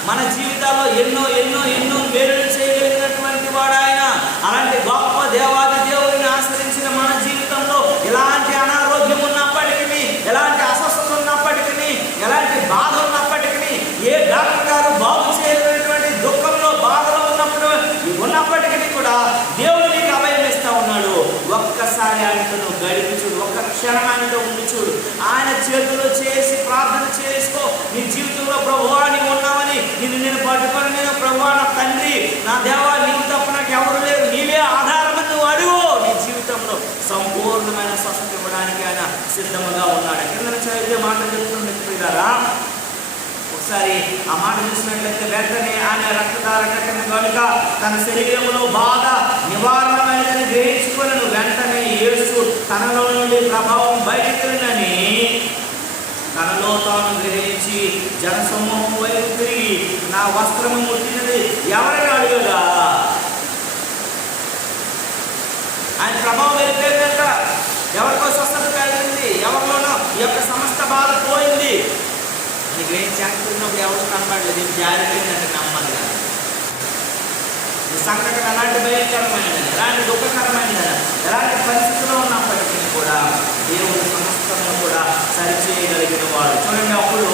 మన జీవితాల్లో ఎన్నో ఎన్నో ఎన్నో మేలులు చేయగలిగినటువంటి వాడు ఆయన. అలాంటి గొప్ప దేవాది దేవుడిని ఆశ్రయించిన మన జీవితంలో ఎలాంటి అనారోగ్యం ఉన్నప్పటికీ, ఎలాంటి అస్వస్థత ఉన్నప్పటికీ, ఎలాంటి బాధ ఉన్నప్పటికీ, ఏ డాక్టర్ గారు బాగు చేయలేనటువంటి దుఃఖంలో బాధలో ఉన్నప్పటికీ కూడా దేవుడు నీకు అభయం ఇస్తా ఉన్నాడు. ఒక్కసారి ఆయనతో నువ్వు గడిపి చూడు, ఒక్క క్షణం ఆయనతో ఉండి చూడు. ఆయన చేతులు చేసి ప్రార్థన చేసుకో. నీ జీవితంలో ప్రభువా నీవు ఉన్నావని నేను పట్టుకొని, నేను ప్రభువా నా తండ్రి, నా దేవా, నీవు తప్ప నాకు ఎవరు లేరు, నీవే ఆధారమని నువ్వు అడుగు. నీ జీవితంలో సంపూర్ణమైన స్వస్థత ఇవ్వడానికి ఆయన సిద్ధంగా ఉన్నాడు. కింద చదివితే మాట చెప్తున్నారా? ఒకసారి ఆ మాట చూసినట్లయితే, వెంటనే ఆయన రక్తధారణ కనుక తన శరీరంలో బాధ నివారణమైనదని గ్రహించుకుని వెంటనే యేసు తనలో నుండి ప్రభావం బయటకునని తనలో తాను గ్రహించి జనసమూహం వైపు తిరిగి నా వస్త్రము ముట్టినది ఎవరిని అడుగగా ఆయన ప్రభావం వెళ్ళిపోయిందంట. ఎవరికో స్వస్థత కలిగింది, ఎవరిలోనో ఈ యొక్క సమస్త బాధ పోయింది. నీకు గ్రహించి అనుకున్నప్పుడు ఎవరు కనబడలేదు. నీకు జారిపోయిందంటే నమ్మదు. ఈ సంఘటన ఎలాంటి భయంకరమైనది, ఎలాంటి దుఃఖకరమైనది, ఎలాంటి పరిస్థితుల్లో ఉన్నప్పటికీ కూడా దేవుడు సమస్తము కూడా సరిచేయగలిగిన వాడు. చూడండి, అప్పుడు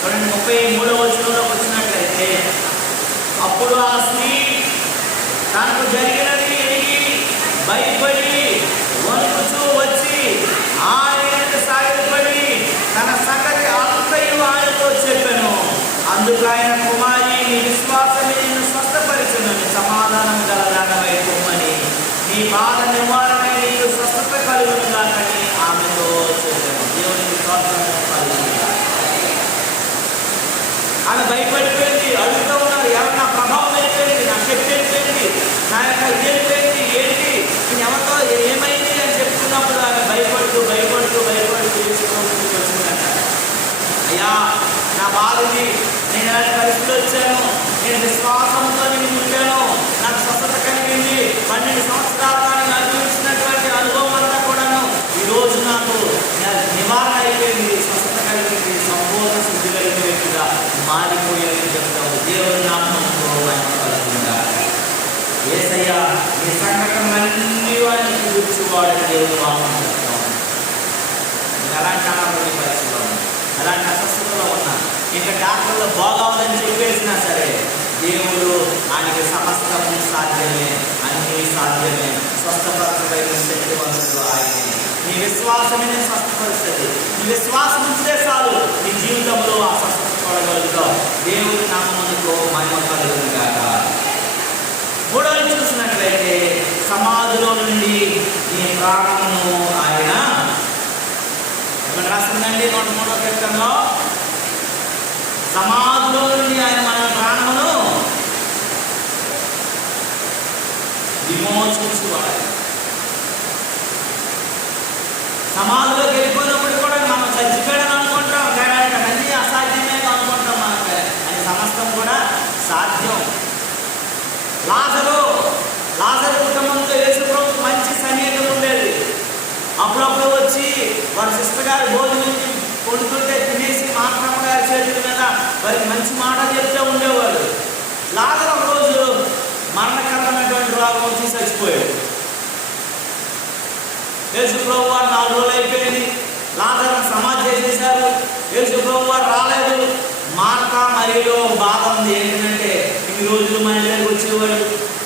చూడండి 33వ వచనంలో వచ్చినట్లయితే, అప్పుడు ఆ స్త్రీ తనకు జరిగినది ఎరిగి భయపడి వణుకుతూ వచ్చి ఆయన సాగిపడి తన సంగతి అంతయు ఆయనతో చెప్పాను. అందుకు ఆయన, కుమారి, నీ విశ్వాసమే నిన్ను స్వస్థపరిచునని, సమాధానం గలదానమై పొమ్మని, నీ బాధ నివారణ నీకు స్వస్థత కలుగునుగాకని ఆమెతో చెప్పాను. దేవునికి స్తోత్రం. ఆమె భయపడిపోయింది. అడుగుతూ ఉన్నారు, ఎవరు నా ప్రభావం అయిపోయింది, నా శక్తి అయిపోయింది, నా యొక్క ఇది అయిపోయింది, ఏంటి నేను ఎవరితో ఏమైంది అని చెప్తున్నప్పుడు ఆమె భయపడుతూ భయపడుతూ భయపడుతూ వచ్చిందంట. అయ్యా, నా బాధని, నేను ఎలాంటి పరిస్థితులు వచ్చాను, నేను విశ్వాసంతో నేను ముట్టాను, నాకు స్వస్థత కలిగింది, 12 సంవత్సరాలుగా నేను అనుభవించినటువంటి అనుభవం అంతా కూడాను ఈరోజు నాకు నివారణ అయిపోయింది, స్వస్థత కలిగింది, సంపూర్ణ శుద్ధి కలిగిన వ్యక్తిగా మారిపోయేది చెప్తాము. దేవుని నామముతో మహిమ కలుగునుగా. యేసయ్య ఈ సంఘటనలన్నీ వారిని కూర్చువాడని దేవుని వాక్యం చెప్తాము. ఎలాంటి అనారోగ్య పరిస్థితుల్లో ఉన్నా, ఎలాంటి అస్వస్థతలో ఉన్నా, ఇంకా డాక్టర్లు బాగోవాలని చెప్పేసినా సరే దేవుడు ఆయనకి సమస్తము సాధ్యమే, అన్నీ సాధ్యమే. స్వస్థపరచగలిగిన శక్తివంతుడు ఆయనే. నీ విశ్వాసమే నేను స్వస్థపరుస్తుంది. నీ విశ్వాసం ఉంచితే చాలు, నీ జీవితంలో ఆ స్వస్థత చూడగలుగుతావు. దేవుడి నామమునకు మహిమ కలుగునుగాక. 3వది చూసినట్లయితే, సమాధిలో నుండి నీ ప్రాణమును ఆయన రాసిందండి 103వ కీర్తనలో, సమాధిలో నుండి ఆయన మన ప్రాణమును విమోచించువాడు. సమాధిలోకి వెళ్ళిపోయినప్పుడు కూడా మనం చచ్చిపోయాడని అనుకుంటాం, కానీ అన్నీ అసాధ్యమే అనుకుంటాం. మనకి అది సమస్తం కూడా సాధ్యం. లాజరు కుటుంబంతో యేసు ప్రభువుకు మంచి సన్నిహితం ఉండేది. అప్పుడప్పుడు వచ్చి వారి సిస్టర్ గారు భోజనం కొడుతుంటే తినేసి మాత్రమ్మ గారి చేతుల మీద వారికి మంచి మాట చెప్తూ ఉండేవాడు. లాజరు ఒక రోజు మరణకరమైనటువంటి రోగం వచ్చి చచ్చిపోయాడు. యేసు ప్రభువు వారు 4 రోజులు అయిపోయింది. లాజరును సమాధి చేసేశారు. యేసు ప్రభువు వారు రాలేదు. మార్త మరియలో బాధ ఉంది. ఏంటంటే, ఇన్ని రోజులు మా ఇంట్లోకి వచ్చేవాడు,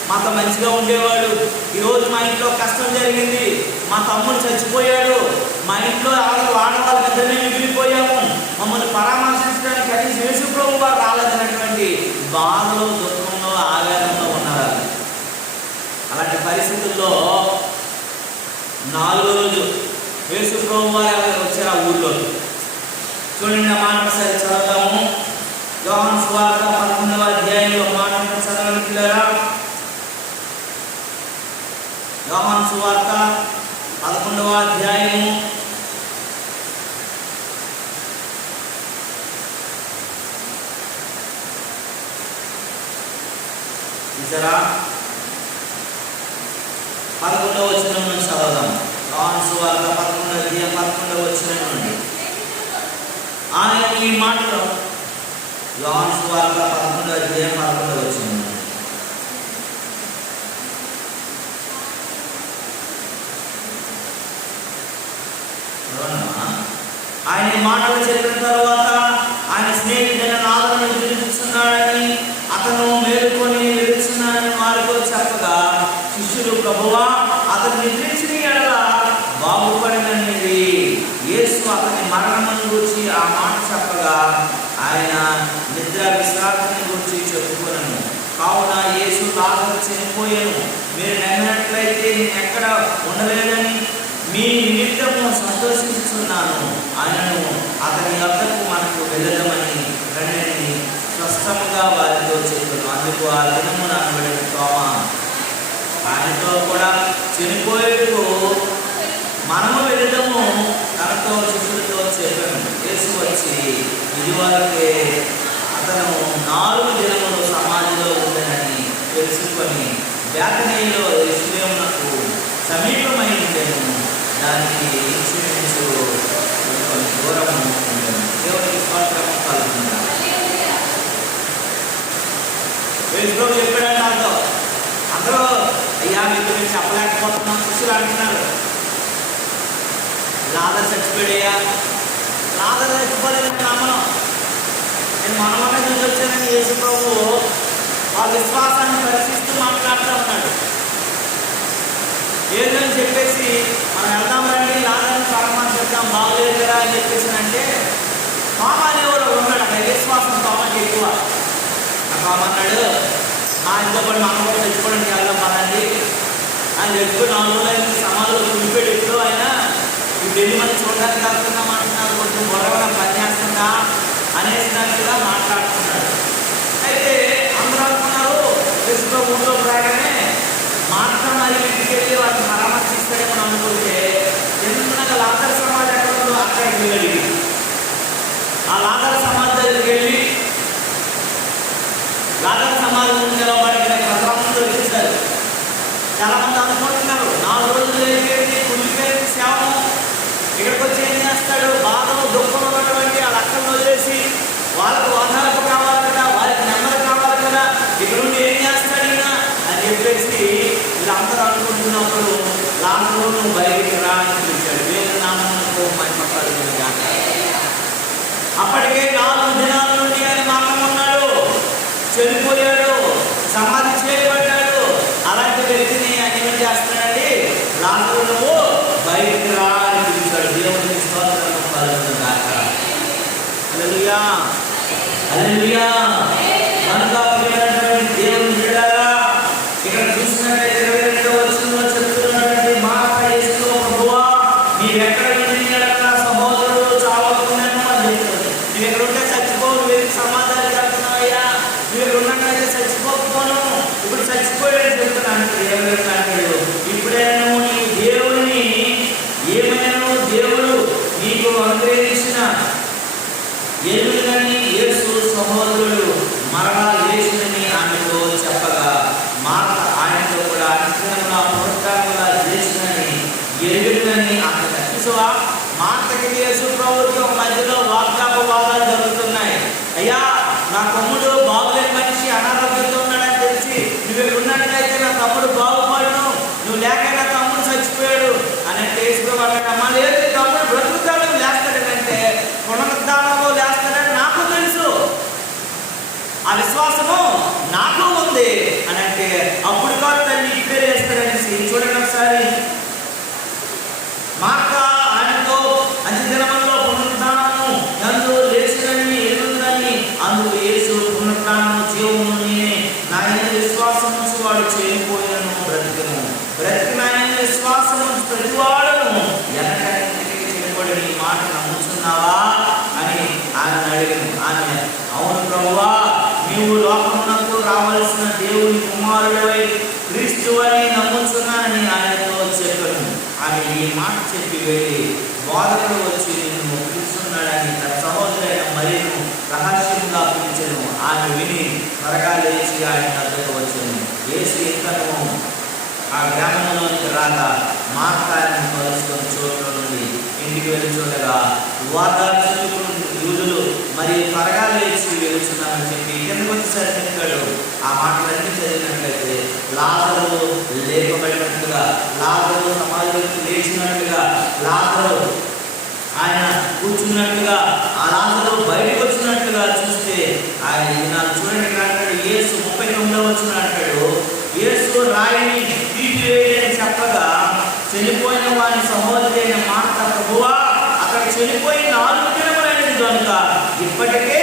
మాతో మంచిగా ఉండేవాడు, ఈరోజు మా ఇంట్లో కష్టం జరిగింది, మా తమ్ముడు చచ్చిపోయాడు, మా ఇంట్లో ఆడవాళ్ళ ఇద్దరిని మిగిలిపోయాము, మమ్మల్ని పరామర్శించడానికి కనీసం యేసు ప్రభువు వారు రాలేదన్నటువంటి యేసు ప్రభు వారు వచ్చారు ఆ ఊర్లో. చూడండి ఆ మాట ఒకసారి చదువుతాము. యోహాను సువార్త 11వ అధ్యాయంలో మాట చదవండి పిల్లరా. యోహాను సువార్త 11వ అధ్యాయము చూసారా 11వ వచనం నుంచి చదువుదాం. యోహాను సువార్త 11వ అధ్యాయం 11వ వచనం నుండి ఆయన ఈ మాటలో, యోహాను సువార్త 11వ అధ్యాయం 11వ వచనం. ఆయన మాటలు చెప్పిన తర్వాత ఆయన స్నేహితుడైన నాలుగును పిలుస్తున్నాడని అతను మేలుకొని నిలుచున్నాడని వారితో చెప్పగా శిష్యులు, ప్రభువా అతను నిద్రించిన ఎడల బాగుపడినది. యేసు అతని మరణమును గురించి ఆ మాట చెప్పగా ఆయన నిద్ర విశ్రాంతిని గురించి చెప్పుకొనెను. కావున యేసు లాజరు చనిపోయాను, మీరు నమ్మినట్లయితే నేను ఎక్కడ ఉండలేదని మీ నిమిత్తము సంతోషిస్తున్నాను. ఆయనను అతని వద్దకు మనకు వెళ్ళదమని రండి స్పష్టంగా వారితో చెప్పాను. అందుకు ఆ దినము నానబడిన తోమా ఆయనతో కూడా చనిపోయేందుకు మనము వెళ్ళదము తనతో శిష్యులతో చెప్పాను. యేసు వచ్చి ఇదివరకే అతను 4 దినములు సమాధిలో ఉందని తెలుసుకొని బేతనీలో యేసుదేవునకు సమీపమై ఉండెను. దానికి ఇంచుమించు కొంచెం దూరం ఉండెను. దేవునికి స్తోత్రము కలుగుతుంది. యేసు చెప్పాడు నాతో, అందరూ అయ్యా మీకు నేను చెప్పలేకపోతున్నాం శిష్యులు అంటున్నారు. లాజరు చచ్చిపోయాడయ్యా, లాజరు చచ్చిపోలేదని నమ్మను, నేను మనమనే చూసి వచ్చానని యేసు ప్రభు వాళ్ళ విశ్వాసాన్ని పరిశీలిస్తూ మాట్లాడుతూ ఉన్నాడు. ఏదని చెప్పేసి మనం వెళ్దాం రండి లాజరుని పరామర్శిద్దాం బాగలేదు కదా అని చెప్పేసి అంటే తోమాని ఎవరు ఉన్నాడు అక్కడ విశ్వాసం తోమాకి ఎక్కువ. తోమన్నాడు, మా ఇంట్లో పడి మనం కూడా తెచ్చుకోవడానికి వెళ్దాం పదండి అని చెప్పి 4 రోజులు సమాధిలో కులిపెట్టి ఎప్పుడు ఆయన ఇప్పుడు 8 మంది చూడడానికి వెళ్తున్నాం అంటున్నారు, కొంచెం బొరవన పనిచేస్తుందా అనేసినట్టుగా మాట్లాడుతున్నాడు. అయితే అందరూ అనుకున్నారు యేసు ఊళ్ళో రాగానే మాత్రం మరి ఇంటికి వెళ్ళి వాటిని పరామర్శిస్తాడేమో అనుకుంటే ఎందుకు లాజరు సమాధి ఎక్కడ ఉందో అక్కడికి వెళ్ళి ఆ లాజరు సమాధి దగ్గరికి వెళ్ళి లాజరు సమాధి ముందు నిలబడిన ప్రజలందరూ వచ్చేసారు. చాలా మంది అనుకుంటున్నారు 4 రోజులు వెళ్ళి కులిపోయి సేవము ఇక్కడికి వచ్చి ఏం చేస్తాడు, బాధను దుఃఖం ఉన్నటువంటి ఆ లక్షణం వదిలేసి వాళ్ళకు ఆధారపు కావాలి కదా, వారికి నెమ్మది కావాలి కదా, ఇక్కడ నుండి ఏం చేస్తాడు ఈయన అని చెప్పేసి వీళ్ళందరూ అనుకుంటున్నప్పుడు లాజరు నువ్వు బయటికి రా అని పిలిచాడు. దేవుని నామమునకు మహిమ కలుగును గాక. అప్పటికే 4 దినాల నుండి ఆయన మరణం ఉన్నాడు, చనిపోయాడు, సమాధి చేయబడ్డాడు. అలాంటి వ్యక్తిని ఆయన ఏం చేస్తున్నాడండి, లాజరు నువ్వు బయటికి రా అని పిలిచాడు. దేవుని స్తోత్రము కలుగును గాక. హల్లెలూయా, హల్లెలూయా. కనుక ప్రియమైనటువంటి దేవుని బిడ్డలారా, ఇక్కడ చూసినట్లయితే 22వ వచనంలో చెప్తున్నటువంటి మాట యేసు ప్రభువా నీవెక్కడ ఉండినా సహోదరుడు చావకున్నాను అని చెప్తాడు. నువ్వు ఎక్కడ ఉంటే చచ్చిపోవు, నువ్వు సమాధానం చెప్తున్నావయ్యా, నువ్వు ఎక్కడ ఉన్నట్లయితే చచ్చిపోకపోను, ఇప్పుడు చచ్చిపోయాడని చెప్తున్నాను. దేవుడు ఇప్పుడైనా నీవు దేవుని ఏమైనా దేవుడు నీకు అనుగ్రహించిన ఎరుగని యేసు సహోదరుడు మరలా లేచినని ఆమెతో చెప్పగా మాట ఆయనతో కూడా నిశ్చయంగా పునరుద్ధరణగా చేసినని ఎరుగని ఆమె చూసావా. మాటకి యేసు ప్రభువుకి ఒక మధ్యలో వాగ్దాపవాదాలు జరుగుతున్నాయి. అయ్యా నా తమ్ముడు బాగులేని మనిషి అనారోగ్యంతో ఉన్నాడని తెలిసి నువ్వు ఇక్కడ ఉన్నట్లయితే నా తమ్ముడు బాగుపడను, నువ్వు లేక నా తమ్ముడు చచ్చిపోయాడు అని వేసుకోవాలమ్మా. లేదు తమ్ముడు బ్రతుకుతాడు లేస్తాడంటే పునరుద్ధానంలో లేస్తాడని నాకు తెలుసు, ఆ విశ్వాసము నాకు ఉంది అని అంటే అప్పుడు కాదు తల్లి ఇప్పుడే వేస్తాడనేసి చూడండి ఒకసారి. మాట ఆయనతో అంచె దినములో పునరుద్ధానము నందు లేచినని ఎరుగుందని అందుకు యేసు పునరుద్ధానము జీవము నేనే, నా యందు విశ్వాసం నుంచి వాడు చేయకపోయాను బ్రతికను, బ్రతికిన ఆయన విశ్వాసం ప్రతివాడను ఎన్నటికీ అని అడిగాను. ఆమె, అవును ప్రభువా, నీవు లోకమునకు రావాల్సిన దేవుని కుమారుడవై క్రీస్తు అని నమ్ముచున్నానని ఆయనతో చెప్పాను. ఆమె ఈ మాట చెప్పి వెళ్ళి బోధకుడు వచ్చి నిన్ను పిలుస్తున్నాడని తన సహోదరైన మరియను రహస్యంగా పిలిచెను. ఆమె విని త్వరగా లేచి ఆయన వద్దకు వచ్చాను. యేసు ఇంకను ఆ గ్రామంలోనికి రాక మార్తాను కలుసుకొని చోట్ల నుండి ఇంటికి వెళ్ళి చూడగా ఓదార్చుకుని యూదులు మరియు త్వరగా లేచి వెళ్తున్నామని చెప్పి కిందకు వచ్చేసరికి చెప్పాడు. ఆ మాటలన్నీ చదివినట్లయితే లాజరు లేపబడినట్లుగా, లాజరు సమాధిలోకి లేచినట్లుగా, లాజరు ఆయన కూర్చున్నట్లుగా, ఆ లాజరు బయటకు వచ్చినట్లుగా చూస్తే ఆయన నాకు చూడండి అంటాడు. యేసు 39వ వచనం అంటాడు, యేసు రాయిని తీసివేయని చెప్పగా చనిపోయిన వారి సహోదరి అయిన మాట, ప్రభువా అక్కడ చనిపోయి 4 దినములైనది కనుక ఇప్పటికే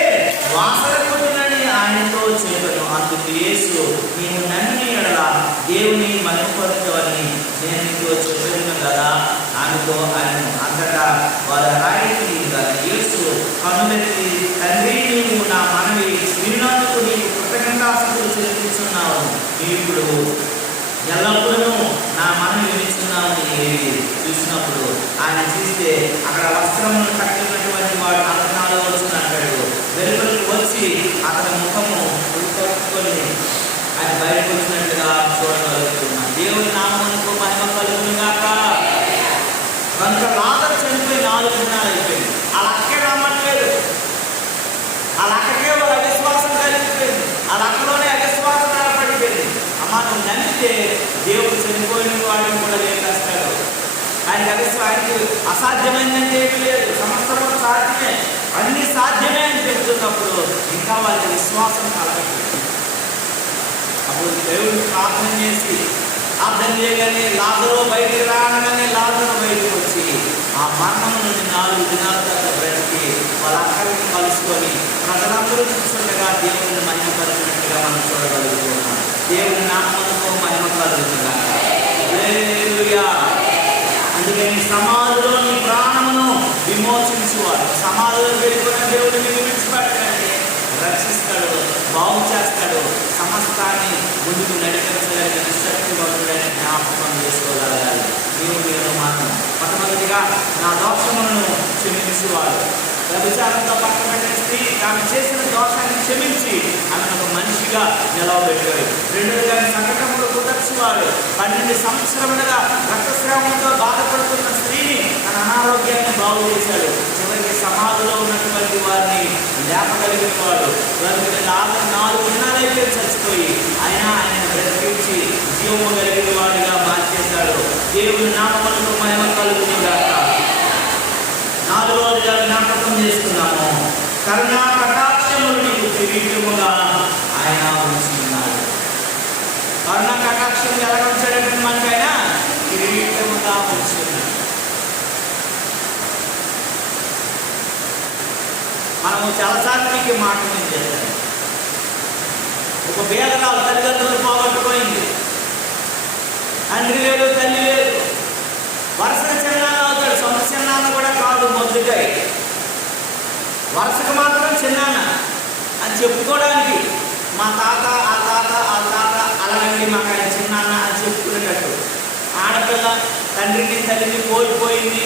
వాసన కొట్టునని ఆయనతో చెప్పాను. అందుకు యేసు, నీవు నమ్మిన ఎడల దేవుని మహిమపరచవని నేను నీతో చెప్పాను కదా ఆమెతో ఆయన. అంతటా వారి రాయిని యేసు కనులెత్తి, తండ్రి నీవు నా మనవి విన్నందుకు నీకు కృతజ్ఞతాస్తుతులు చెల్లించున్నావు. ఇప్పుడు ఎల్లప్పుడూ నా మనవి వినిస్తున్నామని చూసినప్పుడు ఆయన చూస్తే అక్కడ వస్త్రమును కట్టినటువంటి వాడు 44వ వచనం అంటాడు, వెలుపలికి వచ్చి అతని ముఖము కట్టుకొని ఆయన బయటకు వచ్చినట్టుగా చూడగలుగుతున్నాం. దేవుని నామమునకు మహిమ కలుగును గాక. కనుక లాజరు చనిపోయి 4 దినాలు అయిపోయింది. ఆ లక్కే నమ్మట్లేదు, ఆ లక్కకే వాళ్ళు అవిశ్వాసం కలిగిపోయింది, ఆ లక్కలోనే అవిశ్వాసం ఏర్పడిపోయింది. అమ్మ నువ్వు నమ్మితే దేవుడు చనిపోయిన వాడిని కూడా లేపేస్తాడు. ఆయనకి అసాధ్యమైందంటే ఏమీ లేదు, సమస్తము సాధ్యమే, అన్ని సాధ్యమే అని చెప్తున్నప్పుడు ఇంకా వాళ్ళకి విశ్వాసం కలగట్లేదు. అప్పుడు దేవుడిని ప్రార్థన చేసి ప్రార్థన చేయగానే లాజరు బయటికి రాగానే లాజరు బయటకు వచ్చి ఆ మరణం నుండి 4 దినాల తర్వాత బ్రతికి వాళ్ళ అక్కడిని కలుసుకొని ప్రజలందరూ చూస్తుండగా దేవుడిని మహిమపరిచినట్టుగా మనం చూడగలుగుతున్నాం. దేవుని నామమునకు మహిమ కలుగుతుందా. హల్లెలూయా. అందుకని సమాధిలో నీ ప్రాణమును విమోచించువాడు. సమాధిలో వెళ్ళిపోయిన దేవుడిని విడిచిపెట్టండి, రక్షిస్తాడు, బాగు చేస్తాడు, సమస్తాన్ని ముందుకు నడిపించగలిగిన శక్తివంతుడైన జ్ఞాపకం చేసుకోగలగాలి. దేవుడిలో మనం మొట్టమొదటిగా నా దోషములను క్షమించువాడు. వ్యభిచారంతో పక్కబడిన స్త్రీ ఆమె చేసిన దోషాన్ని క్షమించి ఆమెను ఒక మనిషిగా నిలవబెట్టాడు. రెండోదిగా సంకటంలో కుదర్చువాడు. 12 సంవత్సరములుగా రక్తస్రావంతో బాధపడుతున్న స్త్రీని తన అనారోగ్యాన్ని బాగు చేశాడు. చివరికి సమాధిలో ఉన్నటువంటి వారిని లేపగలిగిన వాడు. వారికి 4 దినాలైతే చచ్చిపోయి ఆయన బ్రతికించి జీవము కలిగిన వాడిగా మార్చేశాడు. దేవుని నామమునకు మహిమ కలుగును గాక. 4వదిగా జ్ఞాపకం చేసుకున్నాము. కరుణా కటాక్షములు నీకు కిరీటముగా ఆయన ఉంచున్నాడు. కరుణా కటాక్షం ఎలా ఉంచాడంటే మనకైనా కిరీటముగా ఉంచున్నాడు. మనము చాలాసార్లు మీకు మాట నేను చేశాను. ఒక పేదరాలు తల్లిదండ్రులు పోగొట్టుకోయింది, తండ్రి లేడు, తల్లి లేదు, వరుసగా చిన్నాన్న అవుతాడు. సొంత చిన్నాన్న కూడా కాదు, మొద్దుకాయ వరుసకు మాత్రం చిన్నాన్న అని చెప్పుకోవడానికి మా తాత ఆ తాత ఆ తాత అలాగండి మాకు ఆయన చిన్నాన్న అని చెప్పుకునేటట్టు. ఆడపిల్ల తండ్రిని తల్లిని కోల్పోయింది,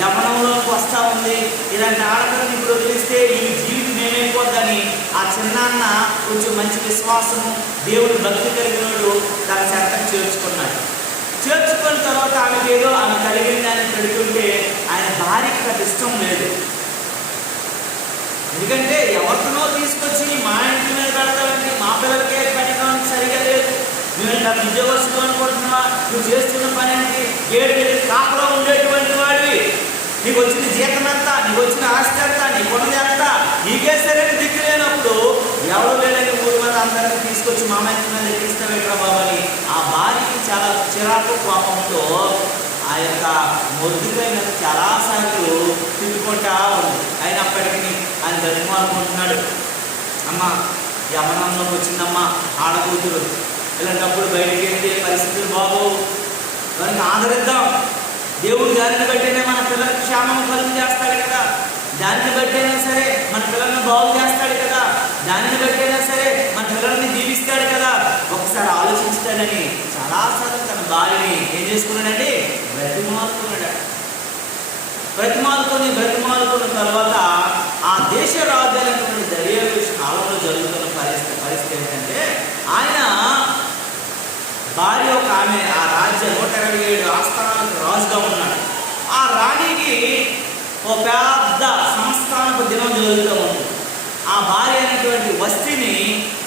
యవ్వనంలోకి వస్తూ ఉంది. ఇలాంటి ఆడపిల్లని ఇప్పుడు వదిలిస్తే ఈ జీవితం ఏమైపోద్దని ఆ చిన్నాన్న కొంచెం మంచి విశ్వాసము, దేవుడు భక్తి కలిగినోడు తన చెత్తకు చేర్చుకున్నాడు. చేర్చుకున్న తర్వాత ఆమెకి ఏదో ఆమె కలిగిన దాన్ని పెడుతుంటే ఆయన భార్యకి అది ఇష్టం లేదు. ఎందుకంటే ఎవరినో తీసుకొచ్చి మా ఇంటి మీద పెడతామండి, మా పిల్లలకే పనిగా సరిగా లేదు, నువ్వు నాకు ఉద్యోగస్తులు అనుకుంటున్నావా, నువ్వు చేస్తున్న పని ఏంటి, 7 ఏళ్ళు కాపులో ఉండేటువంటి వాడివి, నీకు వచ్చిన జీతం ఎంత, నీకు వచ్చిన ఆస్తి ఎంత, నీకు ఉన్నది ఎంత, నీకే సరైన దిక్కు లేనప్పుడు ఎవరు లేదని ఊరి మీద అందరినీ తీసుకొచ్చి మా ఇంటి మీద ఎక్కిస్తావేట్రా బాబు అని ఆ భార్యకి చాలా చిరాకు కోపంతో ఆ యొక్క మొద్దుకై మీద చాలాసార్లు తిట్టుకుంటా ఉంది. అయినప్పటికీ ఆయన ధర్మానుకుంటున్నాడు, అమ్మ యమనంలోకి వచ్చిందమ్మా ఆడకూతురు, ఇలాంటప్పుడు బయటికి వెళ్తే పరిస్థితులు బాగోవు, వారికి ఆదరిద్దాం. దేవుడు గారిని బట్టినే మన పిల్లలకు క్షేమం కలుగు చేస్తాడు కదా. దాన్ని బట్టైనా సరే మన పిల్లల్ని బాగు చేస్తాడు కదా, దానిని బట్టైనా సరే మన పిల్లల్ని దీవిస్తాడు కదా, ఒకసారి ఆలోచించుతాడని చాలాసార్లు తన భార్యని ఏం చేసుకున్నాడండి, బ్రతిమాలుకున్నాడు. బ్రతిమాలుకున్న తర్వాత ఆ దేశ రాజు అయినటువంటి దర్యావేషు కాలంలో జరుగుతున్న పరిస్థితి ఏంటంటే, ఆయన భార్య ఒక ఆమె ఆ రాజ్య 127 ఆస్థానాలకు రాజుగా ఉన్నాడు. ఆ రాణికి ఓ పెద్ద సంస్థానపు దినం జరుగుతూ ఉంది. ఆ భార్య అయినటువంటి వస్తిని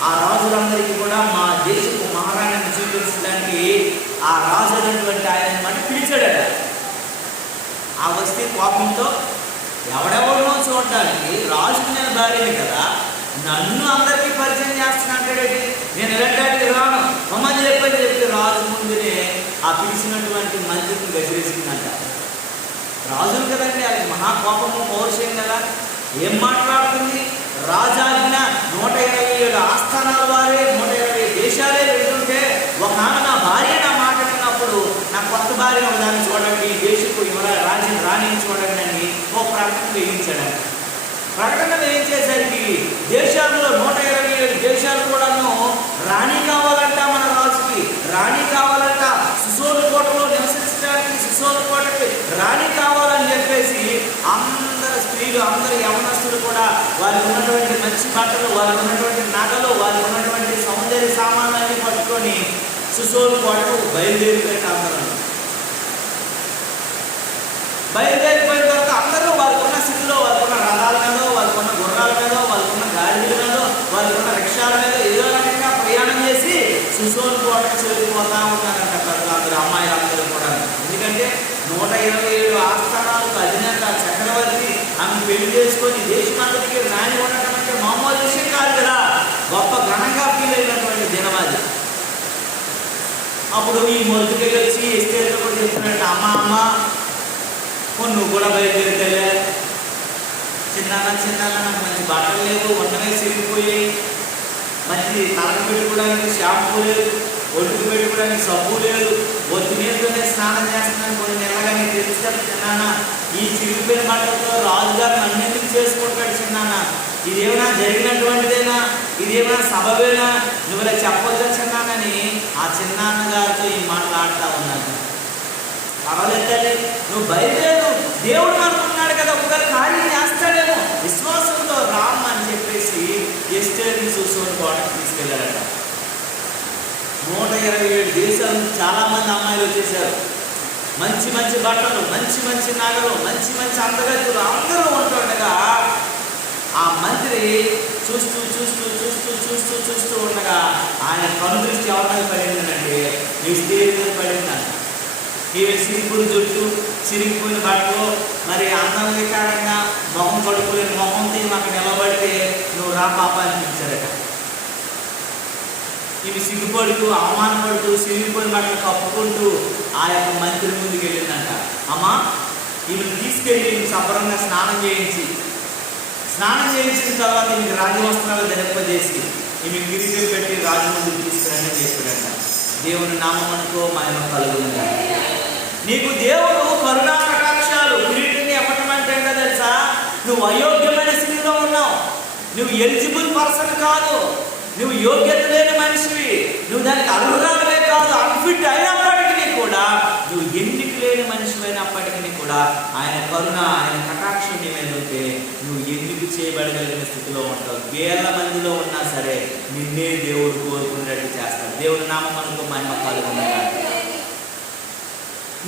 ఆ రాజులందరికీ కూడా మా దేశపు మహారాణిని చూపించడానికి ఆ రాజు అయినటువంటి ఆయన మాట పిలిచాడట. ఆ వస్తి కోపంతో ఎవడెవడనో చూడడానికి రాజుకు నేను భార్యని కదా, నన్ను అందరికీ పరిచయం చేస్తున్నాంటాడేంటి, నేను ఎలాంటి రాను మమ్మల్ని చెప్పి రాజు ముందునే ఆ పిలిచినటువంటి మంత్రిని గసిరేసిందంట. రాజులు కదండి, అది మహాకోపము పౌరుషం కదా. ఏం మాట్లాడుతుంది, రాజాజ్ఞ 127 ఆస్థానాల వారే 120 దేశాలే వెళ్తుంటే ఒక ఆమె నా భార్య నా మాట విన్నప్పుడు నా కొత్త భార్య దాన్ని చూడండి, దేశపు రాణిని చూడండి అని ఓ ప్రకటన వేయించాడంట. ప్రకటన వేయించేసరికి దేశాల్లో 127 దేశాలు కూడాను రాణి కావాలంట, మన రాజుకి రాణి కావాలంట, సుసోలు కోటలో నివసించడానికి సుసోలు కోటకి రాణి కావాలని చెప్పేసి అందరు స్త్రీలు అందరు యవనస్తులు కూడా వాళ్ళకు ఉన్నటువంటి మంచి బట్టలు, వాళ్ళకు ఉన్నటువంటి నగలు, వాళ్ళకు ఉన్నటువంటి సౌందర్య సామాన్లన్నీ పట్టుకొని సుసోలు కోటకు బయలుదేరిపోయిన అందరూ బయలుదేరిపోయిన తర్వాత అందరూ వాళ్ళకున్న స్థితిలో వాళ్ళకున్న రథాల మీదో, వాళ్ళకున్న గుర్రాల మీదో, వాళ్ళకున్న గాడిల మీదో, వాళ్ళకున్న రిక్షాల మీద ఏదో రకంగా ప్రయాణం చేసి సుసోలు కోటకు చేరిపోతా ఉన్నారంట అందరూ అమ్మాయిలందరూ కూడా. ఎందుకంటే 127 ఆస్థానాలకు అధినేత చక్రవర్తి ఆమె పెళ్లి చేసుకొని దేశమంతటికి రాణి ఉండటం అంటే మామూలు విషయం కాదు కదా, గొప్ప ఘనంగా ఫీల్ అయినటువంటి దినవాది. అప్పుడు ఈ మొదటికి వచ్చి ఎస్టేట్తో కూడా చెప్తున్నట్టు, అమ్మ నువ్వు కూడా బయలుదేరితే చిన్న నాకు మంచి బట్టలు లేవు, ఉన్నవే సిరిగిపోయాయి, మంచి తలకు పెట్టుకోవడానికి షాంపూ లేదు, ఒడ్డుకు పెట్టుకోవడానికి సబ్బు లేదు, ఒత్తి నీళ్ళతోనే స్నానం చేస్తున్నాను కొన్ని నెలగానే తెలుస్తాడు చిన్నాన్న, ఈ చిరిగిపోయిన బట్టలతో రాజుగారు నన్ను ఎందుకు చేసుకుంటాడు చిన్నాన్న, ఇదేమైనా జరిగినటువంటిదేనా, ఇదేమైనా సబబేనా, నువ్వు ఇలా చెప్పొద్దా చిన్నానని ఆ చిన్నాన్నగారితో ఈ మాట్లాడుతూ ఉన్నాను. పర్వాలేదండి, నువ్వు బయలుదేరు, దేవుడు అనుకున్నాడు కదా, ఒకవేళ కార్యం చేస్తాడేమో, విశ్వాసంతో రామ్ అని చెప్పేసి ఎస్టేర్ని సుసోలు కోటకు తీసుకెళ్ళాడట. 127 దేశాల నుంచి చాలామంది అమ్మాయిలు వచ్చేసారు. మంచి మంచి బట్టలు, మంచి మంచి నగలు, మంచి మంచి అందగతులు అందరూ ఉంటుండగా ఆ మంత్రి చూస్తూ చూస్తూ చూస్తూ చూస్తూ చూస్తూ ఉండగా ఆయన కనుదృష్టి ఎవరి పడిందంటే ఎస్టేర్ మీద పడిందంట. ఈమె సిరిగిపోయిన జుట్టు, చిరిగిపోయిన బట్టలు, మరి అందం వికారంగా మొహం కడుపులేని మొహంతో మాకు నిలబడితే నువ్వు రా పాప అనిపించారట. ఇవి సిగ్గుపడుతూ అవమానపడుతూ సిరిగిపోయిన బట్టలు కప్పుకుంటూ ఆ యొక్క మంత్రి ముందుకు వెళ్ళిందంట. అమ్మా ఈమెను తీసుకెళ్ళి శుభ్రంగా స్నానం చేయించిన తర్వాత ఈమెకి రాజవస్త్రాలు ధరింపజేసి ఈమె కిరీటం పెట్టి రాజు ముందుకు తీసుకురండి అని చెప్పాడంట. దేవుని నామమునకు మహిమ కలుగునుగా. నీకు దేవుడు కరుణా కటాక్షాలు కిరీటిని ఇవ్వటం అంటే ఏంటో తెలుసా, నువ్వు అయోగ్యమైన స్థితిలో ఉన్నావు, నువ్వు ఎలిజిబుల్ పర్సన్ కాదు, నువ్వు యోగ్యత లేని మనిషివి, నువ్వు దానికి అర్హురాలే కాదు, అన్ఫిట్ అయినప్పటికీ కూడా, నువ్వు ఎన్నిక లేని మనిషి అయినప్పటికీ కూడా ఆయన కరుణ ఆయన కటాక్షం నీ మీద ఉంటే నువ్వు ఎన్నిక చేయబడగలిగిన స్థితిలో ఉంటావు. వేల మందిలో ఉన్నా సరే నిన్నే దేవుడు కోరుకునేట్టు చేస్తాడు. దేవుని నామం మనకు మహిమ కలుగునుగా.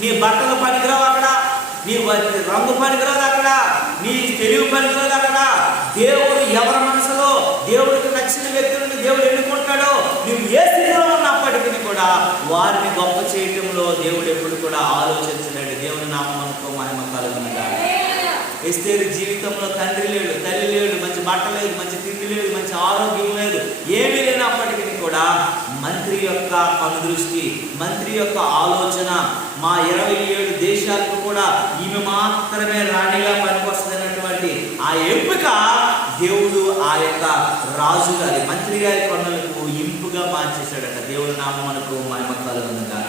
నీ బట్టలు పనికిరావు అక్కడ, నీ రంగు పనికిరాదు అక్కడ, నీ తెలివి పనికిరాదు అక్కడ. దేవుడు ఎవరి మనసులో దేవుడికి నచ్చిన వ్యక్తులను దేవుడు ఎన్నుకుంటాడో నువ్వు ఏ స్థితిలో ఉన్నప్పటికీ కూడా వారిని గొప్ప చేయటంలో దేవుడు ఎప్పుడు కూడా ఆలోచించలేడు. దేవుని నామం మనకు మహిమ కలుగునుగా. ఎస్తేరు జీవితంలో తండ్రి లేడు, తల్లి లేడు, మంచి బట్ట లేదు, మంచి తిండి లేదు, మంచి ఆరోగ్యం లేదు, ఏమీ లేనప్పటికీ కూడా మంత్రి యొక్క కనుదృష్టి, మంత్రి యొక్క ఆలోచన, మా 27 దేశాలకు కూడా ఈమె మాత్రమే రాణిగా పనికొస్తున్నటువంటి ఆ ఎంపిక దేవుడు ఆ యొక్క రాజు గారి మంత్రి గారి కన్నులకు ఇంపుగా మార్చేశాడట. దేవుడి నామం మనకు మహిమ కలుగునుగా.